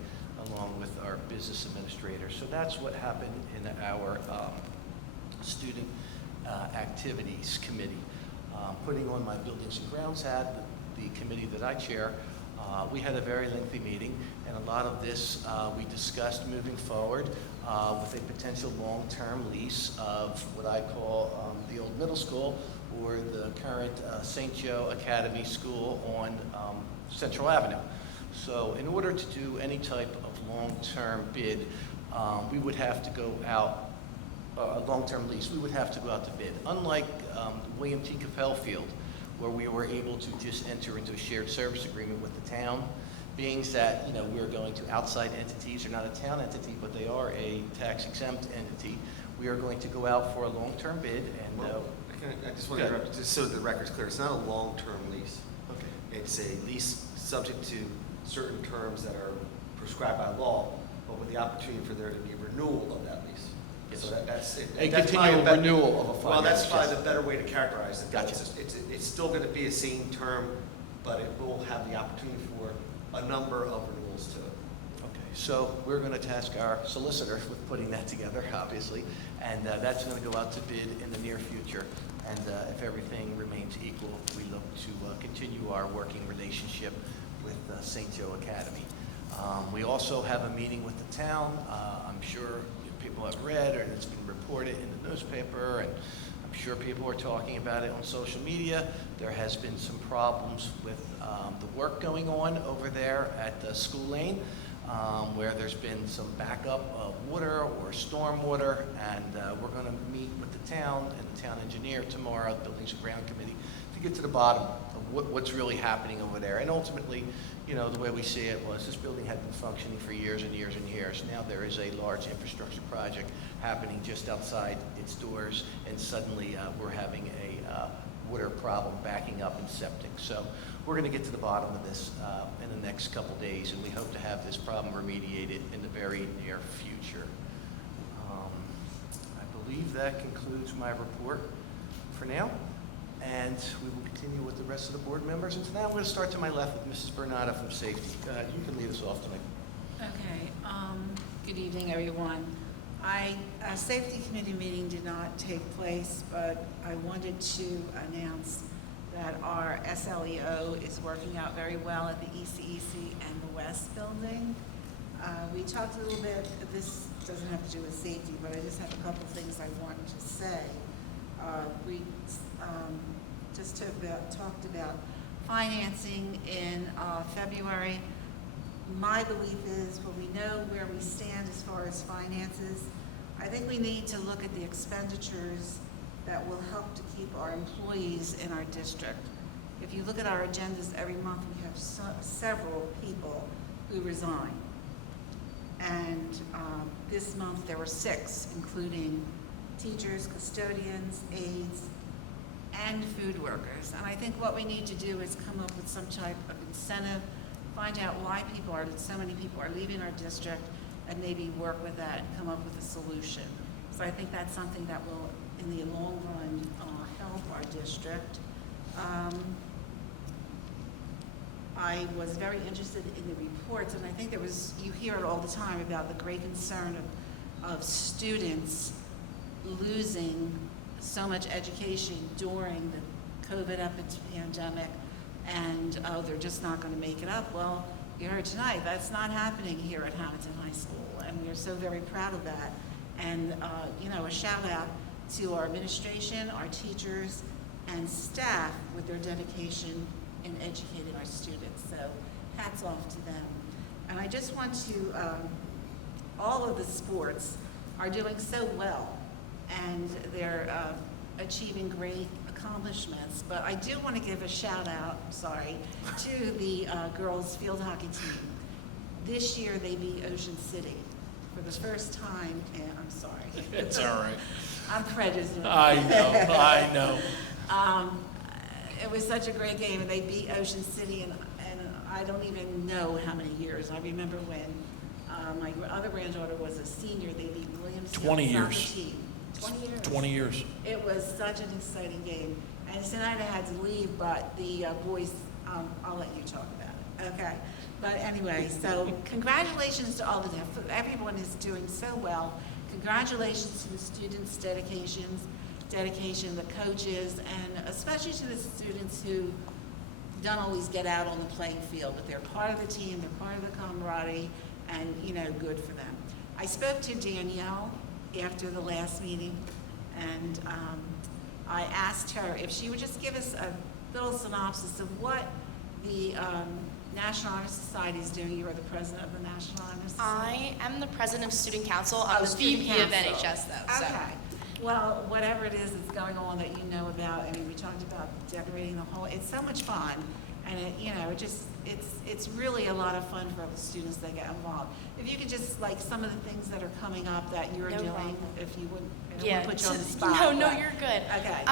along with our business administrator. So that's what happened in our student activities committee. Putting on my buildings and grounds hat, the committee that I chair, we had a very lengthy meeting, and a lot of this we discussed moving forward with a potential long-term lease of what I call the old middle school, or the current St. Joe Academy School on Central Avenue. So in order to do any type of long-term bid, we would have to go out, a long-term lease, we would have to go out to bid. Unlike William T. Capel Field, where we were able to just enter into a shared service agreement with the town, being that we're going to outside entities. They're not a town entity, but they are a tax-exempt entity. We are going to go out for a long-term bid, and I just want to interrupt, just so the record's clear. It's not a long-term lease. okay. It's a lease subject to certain terms that are prescribed by law, but with the opportunity for there to be renewal of that lease. Yes. So that's it. A That's continual probably renewal of a 5 Well, that's years, probably yes. the better way to characterize it. Gotcha. It's still going to be a same term, but it will have the opportunity for a number of renewals to it. Okay, so we're going to task our solicitor with putting that together, obviously, and that's going to go out to bid in the near future. And if everything remains equal, we look to continue our working relationship with St. Joe Academy. We also have a meeting with the town. I'm sure people have read, or it's been reported in the newspaper, and I'm sure people are talking about it on social media. There has been some problems with the work going on over there at the School Lane, where there's been some backup of water or storm water, and we're going to meet with the town and the town engineer tomorrow, the Buildings and Ground Committee, to get to the bottom of what's really happening over there. And ultimately, the way we see it was this building had been functioning for years and years and years. Now there is a large infrastructure project happening just outside its doors, and suddenly we're having a water problem backing up and septic. So we're going to get to the bottom of this in the next couple days, and we hope to have this problem remediated in the very near future. I believe that concludes my report for now, and we will continue with the rest of the board members. And now I'm going to start to my left with Mrs. Bernata from Safety. Go ahead, you can lead us off tonight. Okay, good evening, everyone. A safety committee meeting did not take place, but I wanted to announce that our SLEO is working out very well at the ECEC and the West building. We talked a little bit, this doesn't have to do with safety, but I just have a couple things I wanted to say. We just talked about financing in February. My belief is when we know where we stand as far as finances, I think we need to look at the expenditures that will help to keep our employees in our district. If you look at our agendas every month, we have several people who resign. And this month there were 6, including teachers, custodians, aides, and food workers. And I think what we need to do is come up with some type of incentive, find out why so many people are leaving our district, and maybe work with that and come up with a solution. So I think that's something that will, in the long run, help our district. I was very interested in the reports, and I think you hear it all the time about the great concern of students losing so much education during the COVID pandemic, and they're just not going to make it up. Well, you heard tonight, that's not happening here at Hammonton High School, and we're so very proud of that. And a shout out to our administration, our teachers, and staff with their dedication in educating our students. So hats off to them. And I just want to, all of the sports are doing so well, and they're achieving great accomplishments. But I do want to give a shout out, to the girls field hockey team. This year they beat Ocean City for the first time, and I'm sorry. It's all right. I'm prejudiced. I know. It was such a great game, and they beat Ocean City, and I don't even know how many years. I remember when my other granddaughter was a senior, they beat Williamsville. 20 years. Team. 20 years. 20 years. It was such an exciting game. And tonight I had to leave, but the boys, I'll let you talk about it. Okay. But anyway, so congratulations to all of them. Everyone is doing so well. Congratulations to the students' dedication, the coaches, and especially to the students who don't always get out on the playing field, but they're part of the team, they're part of the camaraderie, and, good for them. I spoke to Danielle after the last meeting, and I asked her if she would just give us a little synopsis of what the National Honor Society is doing. You are the president of the National Honor Society. I am the president of Student Council. I'm the VP of NHS, though. So. Okay. Well, whatever it is that's going on that you know about, I mean, we talked about decorating the whole, it's so much fun. And it's really a lot of fun for the students that get involved. If you could just, some of the things that are coming up that you're doing, problem. if you wouldn't, I don't want to put you on the spot. No, you're good. Okay.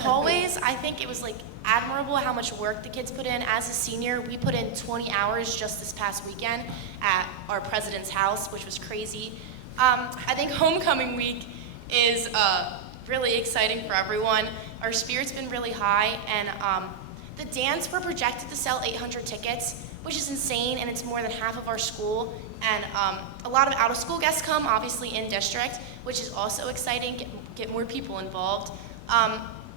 Hallways, I think it was admirable how much work the kids put in. As a senior, we put in 20 hours just this past weekend at our president's house, which was crazy. I think homecoming week is really exciting for everyone. Our spirit's been really high, and the dance, we're projected to sell 800 tickets, which is insane, and it's more than half of our school. And a lot of out-of-school guests come, obviously in district, which is also exciting, get more people involved.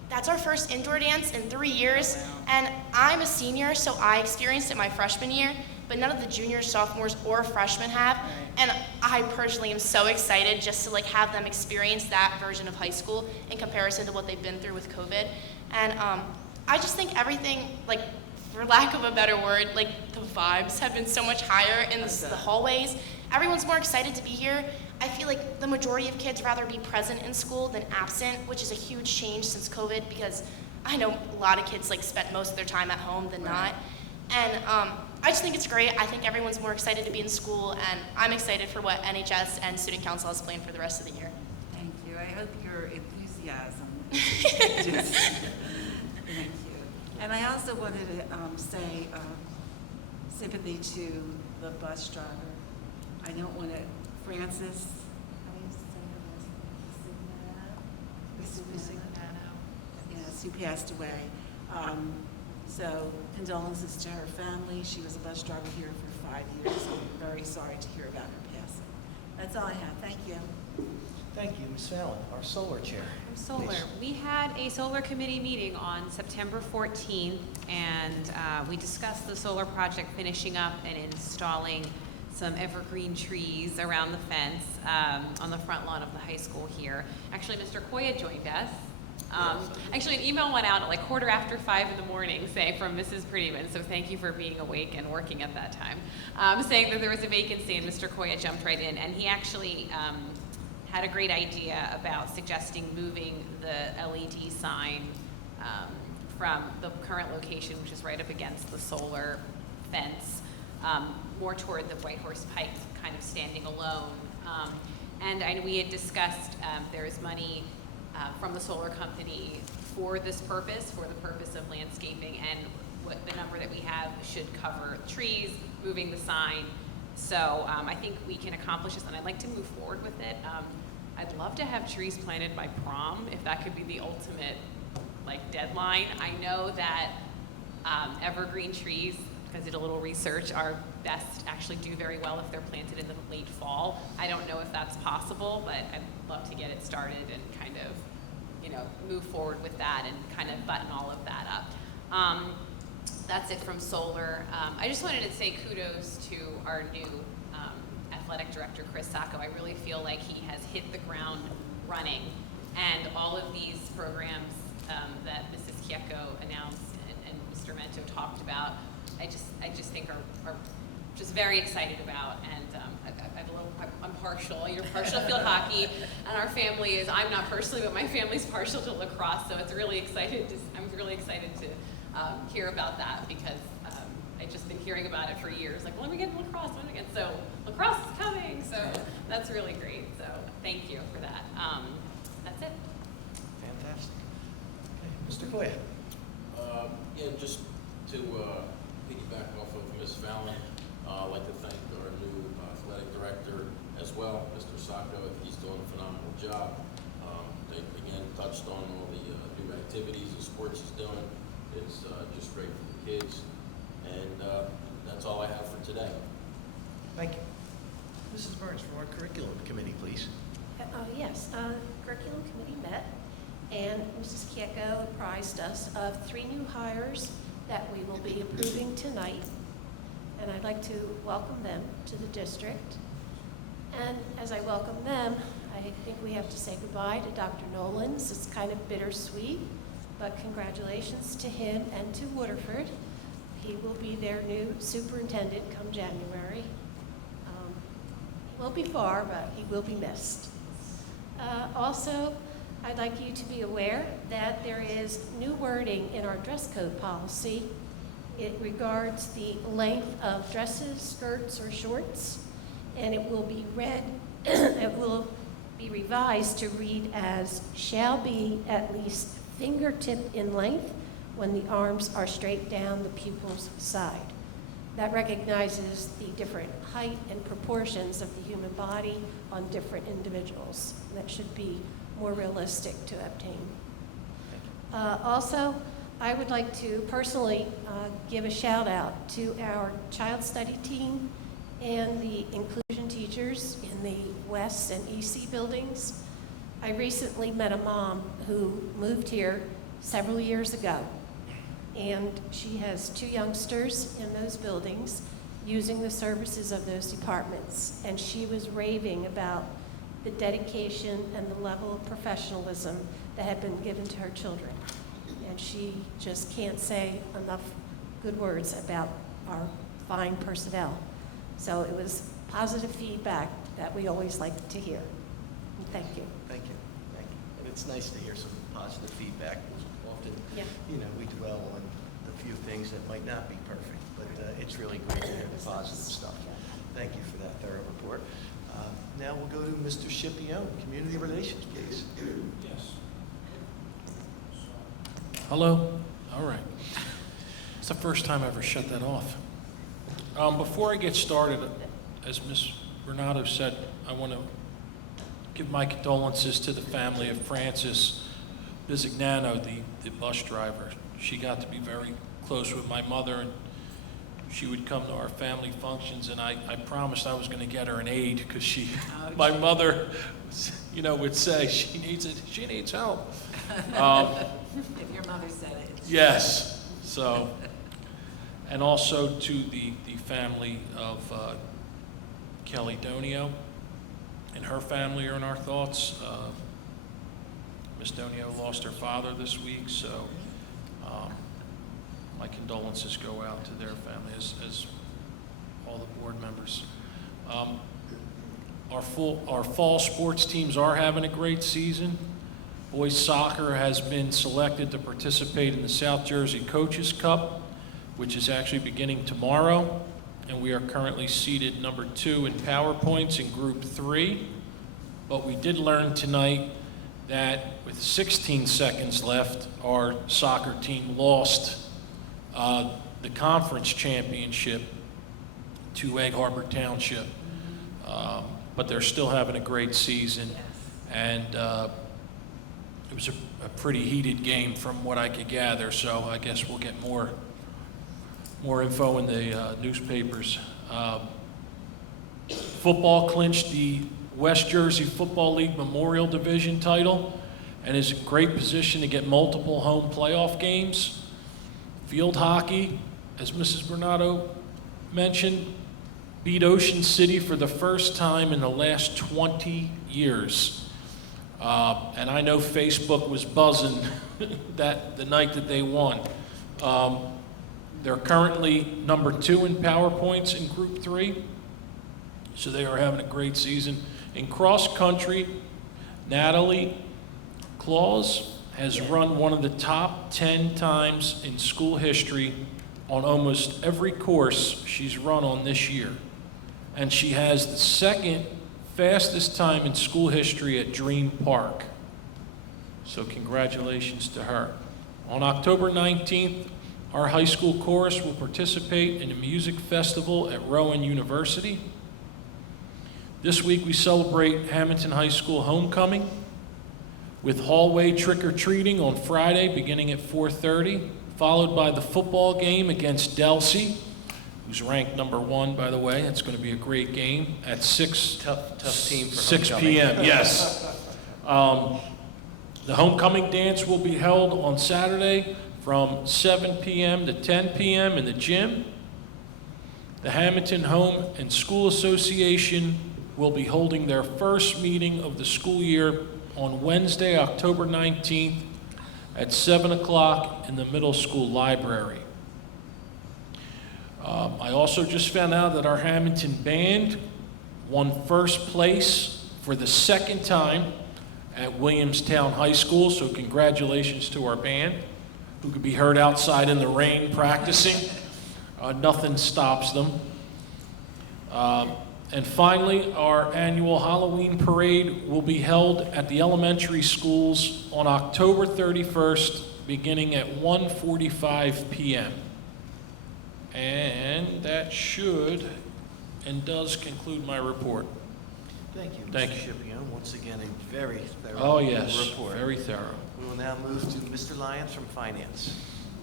That's our first indoor dance in 3 years, and I'm a senior, so I experienced it my freshman year, but none of the juniors, sophomores, or freshmen have. And I personally am so excited just to have them experience that version of high school in comparison to what they've been through with COVID. And I just think everything, for lack of a better word, the vibes have been so much higher in the hallways. Everyone's more excited to be here. I feel like the majority of kids rather be present in school than absent, which is a huge change since COVID, because I know a lot of kids spent most of their time at home than not. And I just think it's great. I think everyone's more excited to be in school, and I'm excited for what NHS and Student Council has planned for the rest of the year. Thank you. I hope your enthusiasm just, thank you. And I also wanted to say sympathy to the bus driver. I don't want to, Francis, how do you say her last name? Yes, who passed away. So condolences to her family. She was a bus driver here for 5 years. I'm very sorry to hear about her passing. That's all I have. Thank you. Thank you, Ms. Fallon, our solar chair. Solar. Please. We had a solar committee meeting on September 14th, and we discussed the solar project finishing up and installing some evergreen trees around the fence on the front lawn of the high school here. Actually, Mr. Koya joined us. Actually, an email went out at like 5:15 in the morning saying from Mrs. Prettyman, so thank you for being awake and working at that time, saying that there was a vacancy, and Mr. Koya jumped right in, and he actually had a great idea about suggesting moving the LED sign from the current location, which is right up against the solar fence, more toward the White Horse Pike, kind of standing alone. We had discussed there is money from the solar company for this purpose, for the purpose of landscaping, and what the number that we have should cover trees, moving the sign. So I think we can accomplish this, and I'd like to move forward with it. I'd love to have trees planted by prom, if that could be the ultimate deadline. I know that evergreen trees, because I did a little research, are best actually do very well if they're planted in the late fall. I don't know if that's possible, but I'd love to get it started and kind of, move forward with that and kind of button all of that up. That's it from solar. I just wanted to say kudos to our new athletic director, Chris Sacco. I really feel like he has hit the ground running, and all of these programs that Mrs. Kieko announced and Mr. Mento talked about, I just think are just very excited about, and I'm partial. You're partial to field hockey, and our family is. I'm not personally, but my family's partial to lacrosse. So I'm really excited to hear about that, because I've just been hearing about it for years. Like, when we get to lacrosse, when again? So lacrosse is coming. So that's really great. So thank you for that. That's it. Fantastic. Okay, Mr. Koya. Yeah, just to piggyback off of Ms. Fallon, I'd like to thank our new athletic director as well, Mr. Sacco. He's doing a phenomenal job. They again touched on all the new activities and sports he's doing. It's just great for the kids, and that's all I have for today. Thank you. Mrs. Burns, from our curriculum committee, please. Yes, curriculum committee met, and Mrs. Kieko apprised us of 3 new hires that we will be approving tonight, and I'd like to welcome them to the district. And as I welcome them, I think we have to say goodbye to Dr. Nolans. It's kind of bittersweet, but congratulations to him and to Waterford. He will be their new superintendent come January. He won't be far, but he will be missed. Also, I'd like you to be aware that there is new wording in our dress code policy. It regards the length of dresses, skirts, or shorts, and it will be revised to read as shall be at least fingertip in length when the arms are straight down the pupil's side. That recognizes the different height and proportions of the human body on different individuals. That should be more realistic to obtain. Also, I would like to personally give a shout out to our child study team and the inclusion teachers in the West and EC buildings. I recently met a mom who moved here several years ago, and she has 2 youngsters in those buildings using the services of those departments, and she was raving about the dedication and the level of professionalism that had been given to her children. And she just can't say enough good words about our fine personnel. So it was positive feedback that we always like to hear. And thank you. Thank you. Thank you. And it's nice to hear some positive feedback. Often, Yeah. we dwell on the few things that might not be perfect, but it's really great to hear the positive stuff. Thank you for that thorough report. Now we'll go to Mr. Scipione, Community Relations, please. Yes. Hello? All right. It's the first time I ever shut that off. Before I get started, as Ms. Bernardo said, I want to give my condolences to the family of Francis Bisignano, the bus driver. She got to be very close with my mother, and she would come to our family functions, and I promised I was going to get her an aide, because my mother, would say she needs help. If your mother said it. Yes. So, and also to the family of Kelly Donio and her family are in our thoughts. Miss Donio lost her father this week, so my condolences go out to their family, as all the board members. Our fall sports teams are having a great season. Boys soccer has been selected to participate in the South Jersey Coaches Cup, which is actually beginning tomorrow, and we are currently seated number 2 in power points in Group 3. But we did learn tonight that with 16 seconds left, our soccer team lost the conference championship to Egg Harbor Township. But they're still having a great season, and it was a pretty heated game from what I could gather, so I guess we'll get more info in the newspapers. Football clinched the West Jersey Football League Memorial Division title and is in great position to get multiple home playoff games. Field hockey, as Mrs. Bernardo mentioned, beat Ocean City for the first time in the last 20 years. And I know Facebook was buzzing the night that they won. They're currently number 2 in power points in Group 3, so they are having a great season. In cross country, Natalie Claus has run one of the top 10 times in school history on almost every course she's run on this year. And she has the second fastest time in school history at Dream Park. So congratulations to her. On October 19th, our high school chorus will participate in a music festival at Rowan University. This week we celebrate Hammonton High School homecoming with hallway trick-or-treating on Friday beginning at 4:30, followed by the football game against Delsey, who's ranked number 1, by the way. It's going to be a great game at 6 Tough team for 6 homecoming. p.m., yes. The homecoming dance will be held on Saturday from 7 p.m. to 10 p.m. in the gym. The Hammonton Home and School Association will be holding their first meeting of the school year on Wednesday, October 19th at 7 o'clock in the middle school library. I also just found out that our Hammonton band won first place for the second time at Williamstown High School, so congratulations to our band, who could be heard outside in the rain practicing. Nothing stops them. And finally, our annual Halloween parade will be held at the elementary schools on October 31st, beginning at 1:45 p.m. And that should and does conclude my report. Thank you, Thank Mr. you. Scipione. Once again, a very thorough Oh, yes, report. very thorough. We will now move to Mr. Lyons from Finance.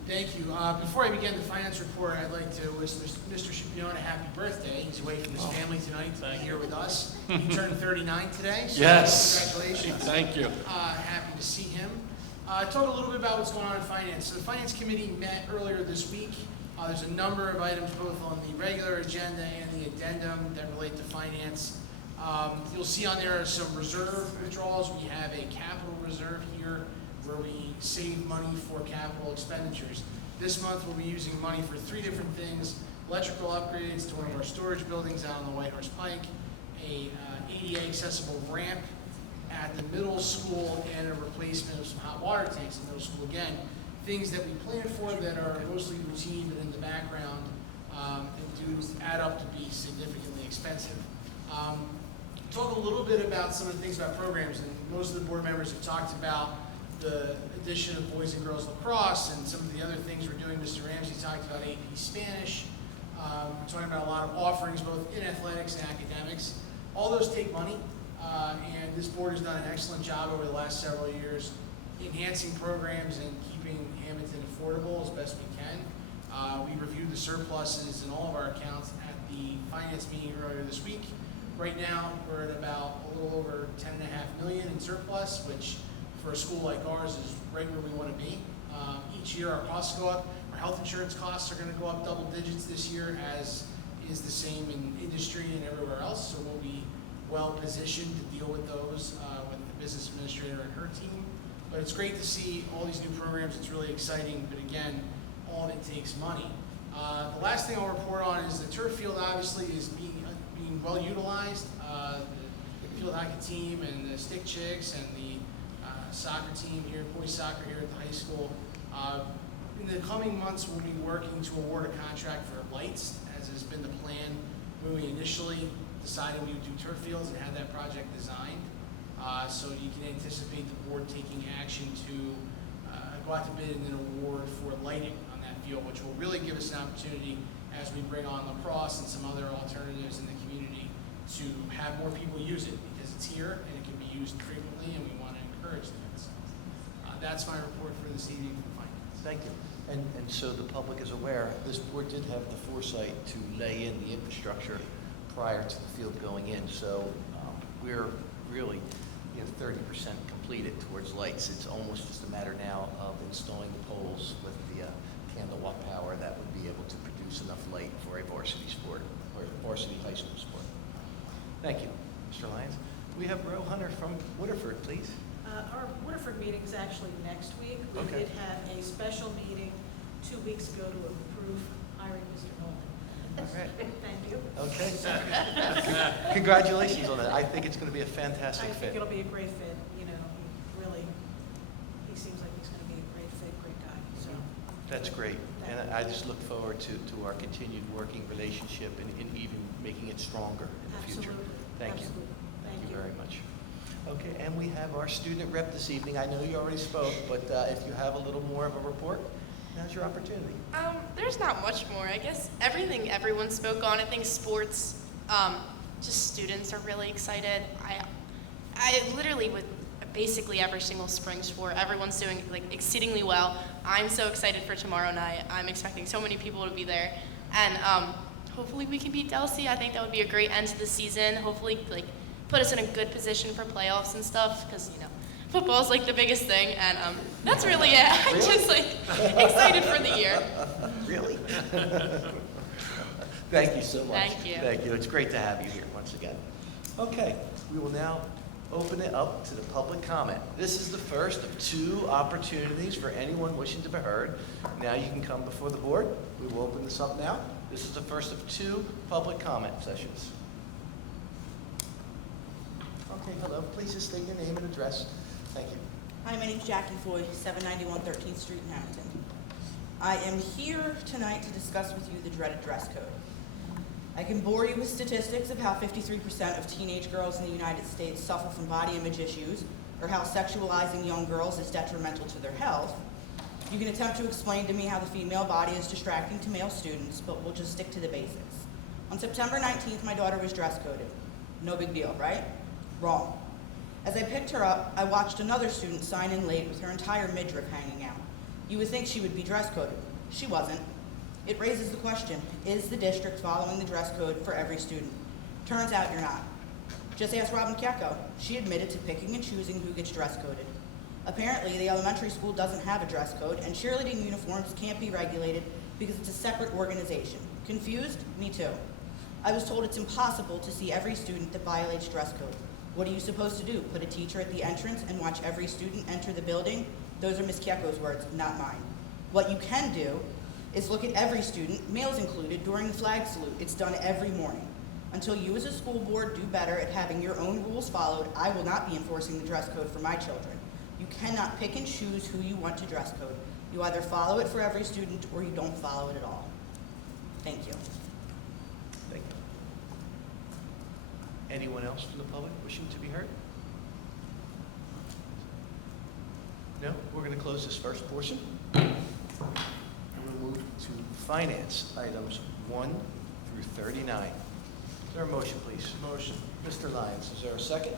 Thank you. Before I begin the finance report, I'd like to wish Mr. Scipione a happy birthday. He's away from his family tonight to be here with us. He turned 39 today, so Yes. congratulations. Thank you. Happy to see him. Talk a little bit about what's going on in finance. So the Finance Committee met earlier this week. There's a number of items both on the regular agenda and the addendum that relate to finance. You'll see on there some reserve withdrawals. We have a capital reserve here where we save money for capital expenditures. This month we'll be using money for 3 different things: electrical upgrades to one of our storage buildings out on the White Horse Pike, a ADA accessible ramp at the middle school, and a replacement of some hot water tanks in the middle school. Again, things that we plan for that are mostly routine but in the background and do add up to be significantly expensive. Talk a little bit about some of the things about programs, and most of the board members have talked about the addition of boys and girls lacrosse and some of the other things we're doing. Mr. Ramsey talked about AP Spanish. We're talking about a lot of offerings both in athletics and academics. All those take money, and this board has done an excellent job over the last several years enhancing programs and keeping Hammonton affordable as best we can. We reviewed the surpluses in all of our accounts at the finance meeting earlier this week. Right now, we're at about a little over $10.5 million in surplus, which for a school like ours is right where we want to be. Each year our costs go up. Our health insurance costs are going to go up double digits this year, as is the same in industry and everywhere else. So we'll be well positioned to deal with those with the business administrator and her team. But it's great to see all these new programs. It's really exciting, but again, all of it takes money. The last thing I'll report on is the turf field obviously is being well utilized. The field hockey team and the stick chicks and the soccer team here, boys soccer here at the high school. In the coming months, we'll be working to award a contract for lights, as has been the plan when we initially decided we would do turf fields and had that project designed. So you can anticipate the board taking action to go out to bid and then award for lighting on that field, which will really give us an opportunity as we bring on lacrosse and some other alternatives in the community to have more people use it, because it's here and it can be used frequently and we want to encourage that. So, that's my report for this evening from finance. Thank you. And so the public is aware, this board did have the foresight to lay in the infrastructure prior to the field going in. So we're really 30% completed towards lights. It's almost just a matter now of installing the poles with the candle watt power that would be able to produce enough light for a varsity sport or varsity high school sport. Thank you, Mr. Lyons. We have Roe Hunter from Waterford, please. Our Waterford meeting is actually next week. We Okay. did have a special meeting 2 weeks ago to approve hiring Mr. Nolan. All right. Thank you. Okay. Congratulations on that. I think it's going to be a fantastic I fit. think it'll be a great fit. You know, he seems like he's going to be a great fit, great guy. So That's great. And I just look forward to our continued working relationship and even making it stronger in the future. absolutely. Thank you. Absolutely. Thank you very much. Okay, and we have our student rep this evening. I know you already spoke, but if you have a little more of a report, now's your opportunity. There's not much more. I guess everything everyone spoke on. I think sports, just students are really excited. I literally with basically every single spring sport, everyone's doing like exceedingly well. I'm so excited for tomorrow night. I'm expecting so many people to be there, and hopefully we can beat Delsey. I think that would be a great end to the season. Hopefully, like put us in a good position for playoffs and stuff, because football is like the biggest thing, and that's really it. I'm just like excited for the year. Really? Thank you so much. Thank you. Thank you. It's great to have you here once again. Okay, we will now open it up to the public comment. This is the first of 2 opportunities for anyone wishing to be heard. Now you can come before the board. We will open this up now. This is the first of 2 public comment sessions. Okay, hello. Please just state your name and address. Thank you. Hi, my name's Jackie Foy, 791 13th Street in Hammonton. I am here tonight to discuss with you the dreaded dress code. I can bore you with statistics of how 53% of teenage girls in the United States suffer from body image issues, or how sexualizing young girls is detrimental to their health. You can attempt to explain to me how the female body is distracting to male students, but we'll just stick to the basics. On September 19th, my daughter was dress coded. No big deal, right? Wrong. As I picked her up, I watched another student sign in late with her entire midriff hanging out. You would think she would be dress coded. She wasn't. It raises the question, is the district following the dress code for every student? Turns out you're not. Just ask Robin Kecko. She admitted to picking and choosing who gets dress coded. Apparently, the elementary school doesn't have a dress code, and cheerleading uniforms can't be regulated because it's a separate organization. Confused? Me too. I was told it's impossible to see every student that violates dress code. What are you supposed to do? Put a teacher at the entrance and watch every student enter the building? Those are Ms. Kecko's words, not mine. What you can do is look at every student, males included, during the flag salute. It's done every morning. Until you as a school board do better at having your own rules followed, I will not be enforcing the dress code for my children. You cannot pick and choose who you want to dress code. You either follow it for every student or you don't follow it at all. Thank you. Thank you. Anyone else from the public wishing to be heard? No? We're going to close this first portion. And we'll move to finance items 1 through 39. Is there a motion, please? Motion. Mr. Lyons, is there a second?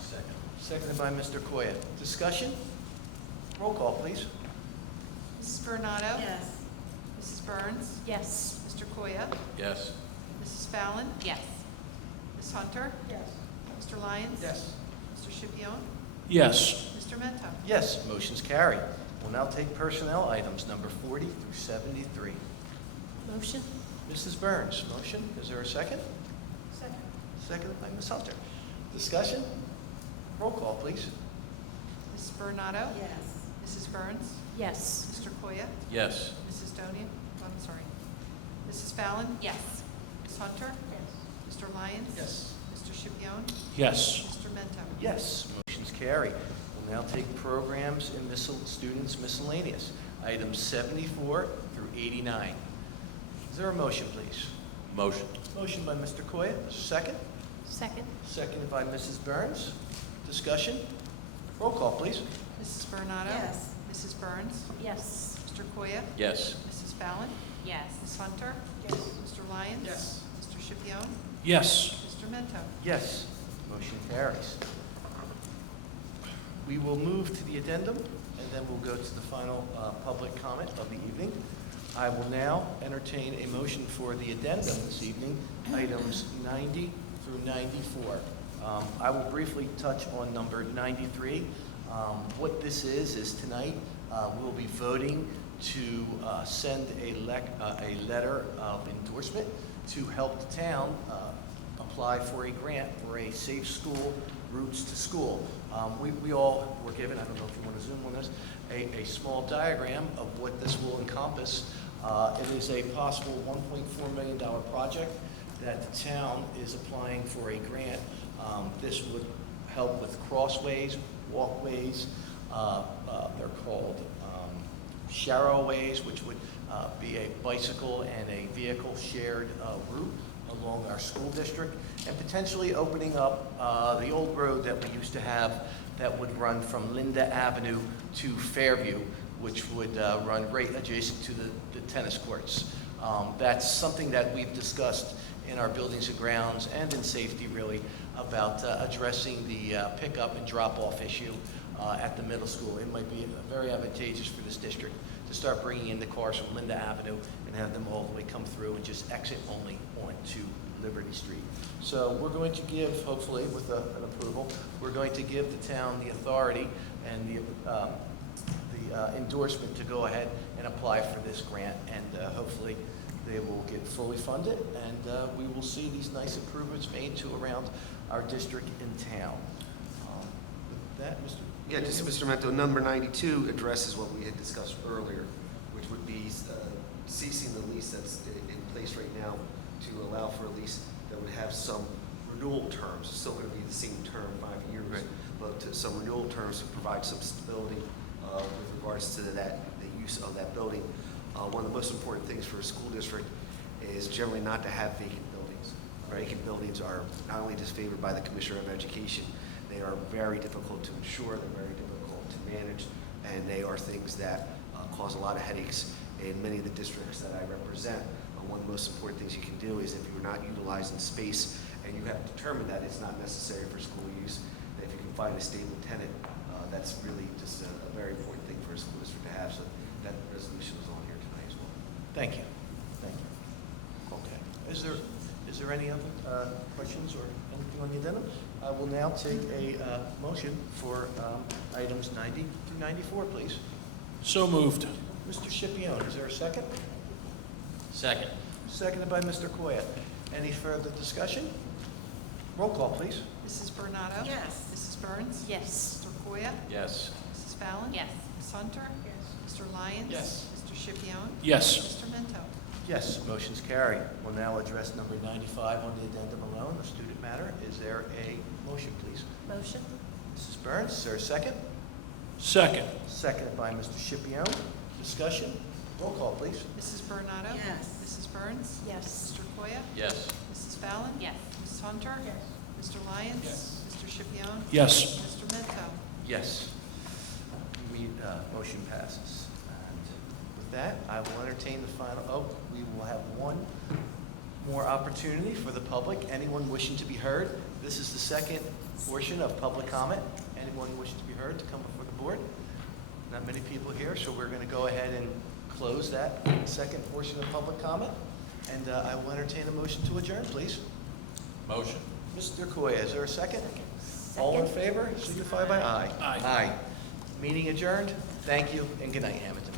Second. Seconded by Mr. Koya. Discussion? Roll call, please. Mrs. Bernardo? Yes. Mrs. Burns? Yes. Mr. Koya? Yes. Mrs. Fallon? Yes. Ms. Hunter? Yes. Mr. Lyons? Yes. Mr. Schipion? Yes. Mr. Mento? Yes, motion's carried. We'll now take personnel items number 40 through 73. Motion? Mrs. Burns, motion. Is there a second? Second. Seconded by Ms. Hunter. Discussion? Roll call, please. Mrs. Bernardo? Yes. Mrs. Burns? Yes. Mr. Koya? Yes. Mrs. Donia? I'm sorry. Mrs. Fallon? Yes. Ms. Hunter? Yes. Mr. Lyons? Yes. Mr. Schipion? Yes. Mr. Mento? Yes, motion's carry. We'll now take programs and students miscellaneous, items 74 through 89. Is there a motion, please? Motion. Motion by Mr. Koya, second. Second. Seconded by Mrs. Burns. Discussion? Roll call, please. Mrs. Bernardo? Yes. Mrs. Burns? Yes. Mr. Koya? Yes. Mrs. Fallon? Yes. Ms. Hunter? Yes. Mr. Lyons? Yes. Mr. Schipion? Yes. Mr. Mento? Yes, motion carries. We will move to the addendum, and then we'll go to the final public comment of the evening. I will now entertain a motion for the addendum this evening, items 90 through 94. I will briefly touch on number 93. What this is tonight we'll be voting to send a letter of endorsement to help the town apply for a grant for a safe school routes to school. We all were given, I don't know if you want to zoom on this, a small diagram of what this will encompass. It is a possible $1.4 million project that the town is applying for a grant. This would help with crossways, walkways, they're called Sharrowways, which would be a bicycle and a vehicle shared route along our school district, and potentially opening up the old road that we used to have that would run from Linda Avenue to Fairview, which would run right adjacent to the tennis courts. That's something that we've discussed in our buildings and grounds and in safety, really, about addressing the pickup and drop-off issue at the middle school. It might be very advantageous for this district to start bringing in the cars from Linda Avenue and have them all the way come through and just exit only onto Liberty Street. So we're going to give, hopefully with an approval, we're going to give the town the authority and the endorsement to go ahead and apply for this grant, and hopefully they will get fully funded, and we will see these nice improvements made to around our district in town. With that, Mr. Yeah, just Mr. Mento, number 92 addresses what we had discussed earlier, which would be ceasing the lease that's in place right now to allow for a lease that would have some renewal terms. It's still going to be the same term, 5 years, Right. but to some renewal terms to provide some stability with regards to the use of that building. One of the most important things for a school district is generally not to have vacant buildings. Vacant buildings are not only disfavored by the Commissioner of Education, they are very difficult to insure, they're very difficult to manage, and they are things that cause a lot of headaches in many of the districts that I represent. One of the most important things you can do is if you're not utilizing space and you have determined that it's not necessary for school use, that if you can find a stable tenant, that's really just a very important thing for a school district to have. So that resolution is on here tonight as well. Thank you. Thank you. Okay. Is there any other questions or anything on the addendum? I will now take a motion for items 90 through 94, please. So moved. Mr. Schipion, is there a second? Second. Seconded by Mr. Koya. Any further discussion? Roll call, please. Mrs. Bernardo? Yes. Mrs. Burns? Yes. Mr. Koya? Yes. Mrs. Fallon? Yes. Ms. Hunter? Yes. Mr. Lyons? Yes. Mr. Schipion? Yes. Mr. Mento? Yes, motion's carried. We'll now address number 95 on the addendum alone, a student matter. Is there a motion, please? Motion? Mrs. Burns, is there a second? Second. Seconded by Mr. Schipion. Discussion? Roll call, please. Mrs. Bernardo? Yes. Mrs. Burns? Yes. Mr. Koya? Yes. Mrs. Fallon? Yes. Ms. Hunter? Yes. Mr. Lyons? Yes. Mr. Schipion? Yes. Mr. Mento? Yes. Motion passes. And with that, I will entertain the final, we will have one more opportunity for the public. Anyone wishing to be heard? This is the second portion of public comment. Anyone wishing to be heard to come before the board? Not many people here, so we're going to go ahead and close that second portion of public comment. And I will entertain a motion to adjourn, please. Motion. Mr. Koya, is there a second? All in favor, signify by aye. Aye. Aye. Meeting adjourned. Thank you, and good night, Hammonton.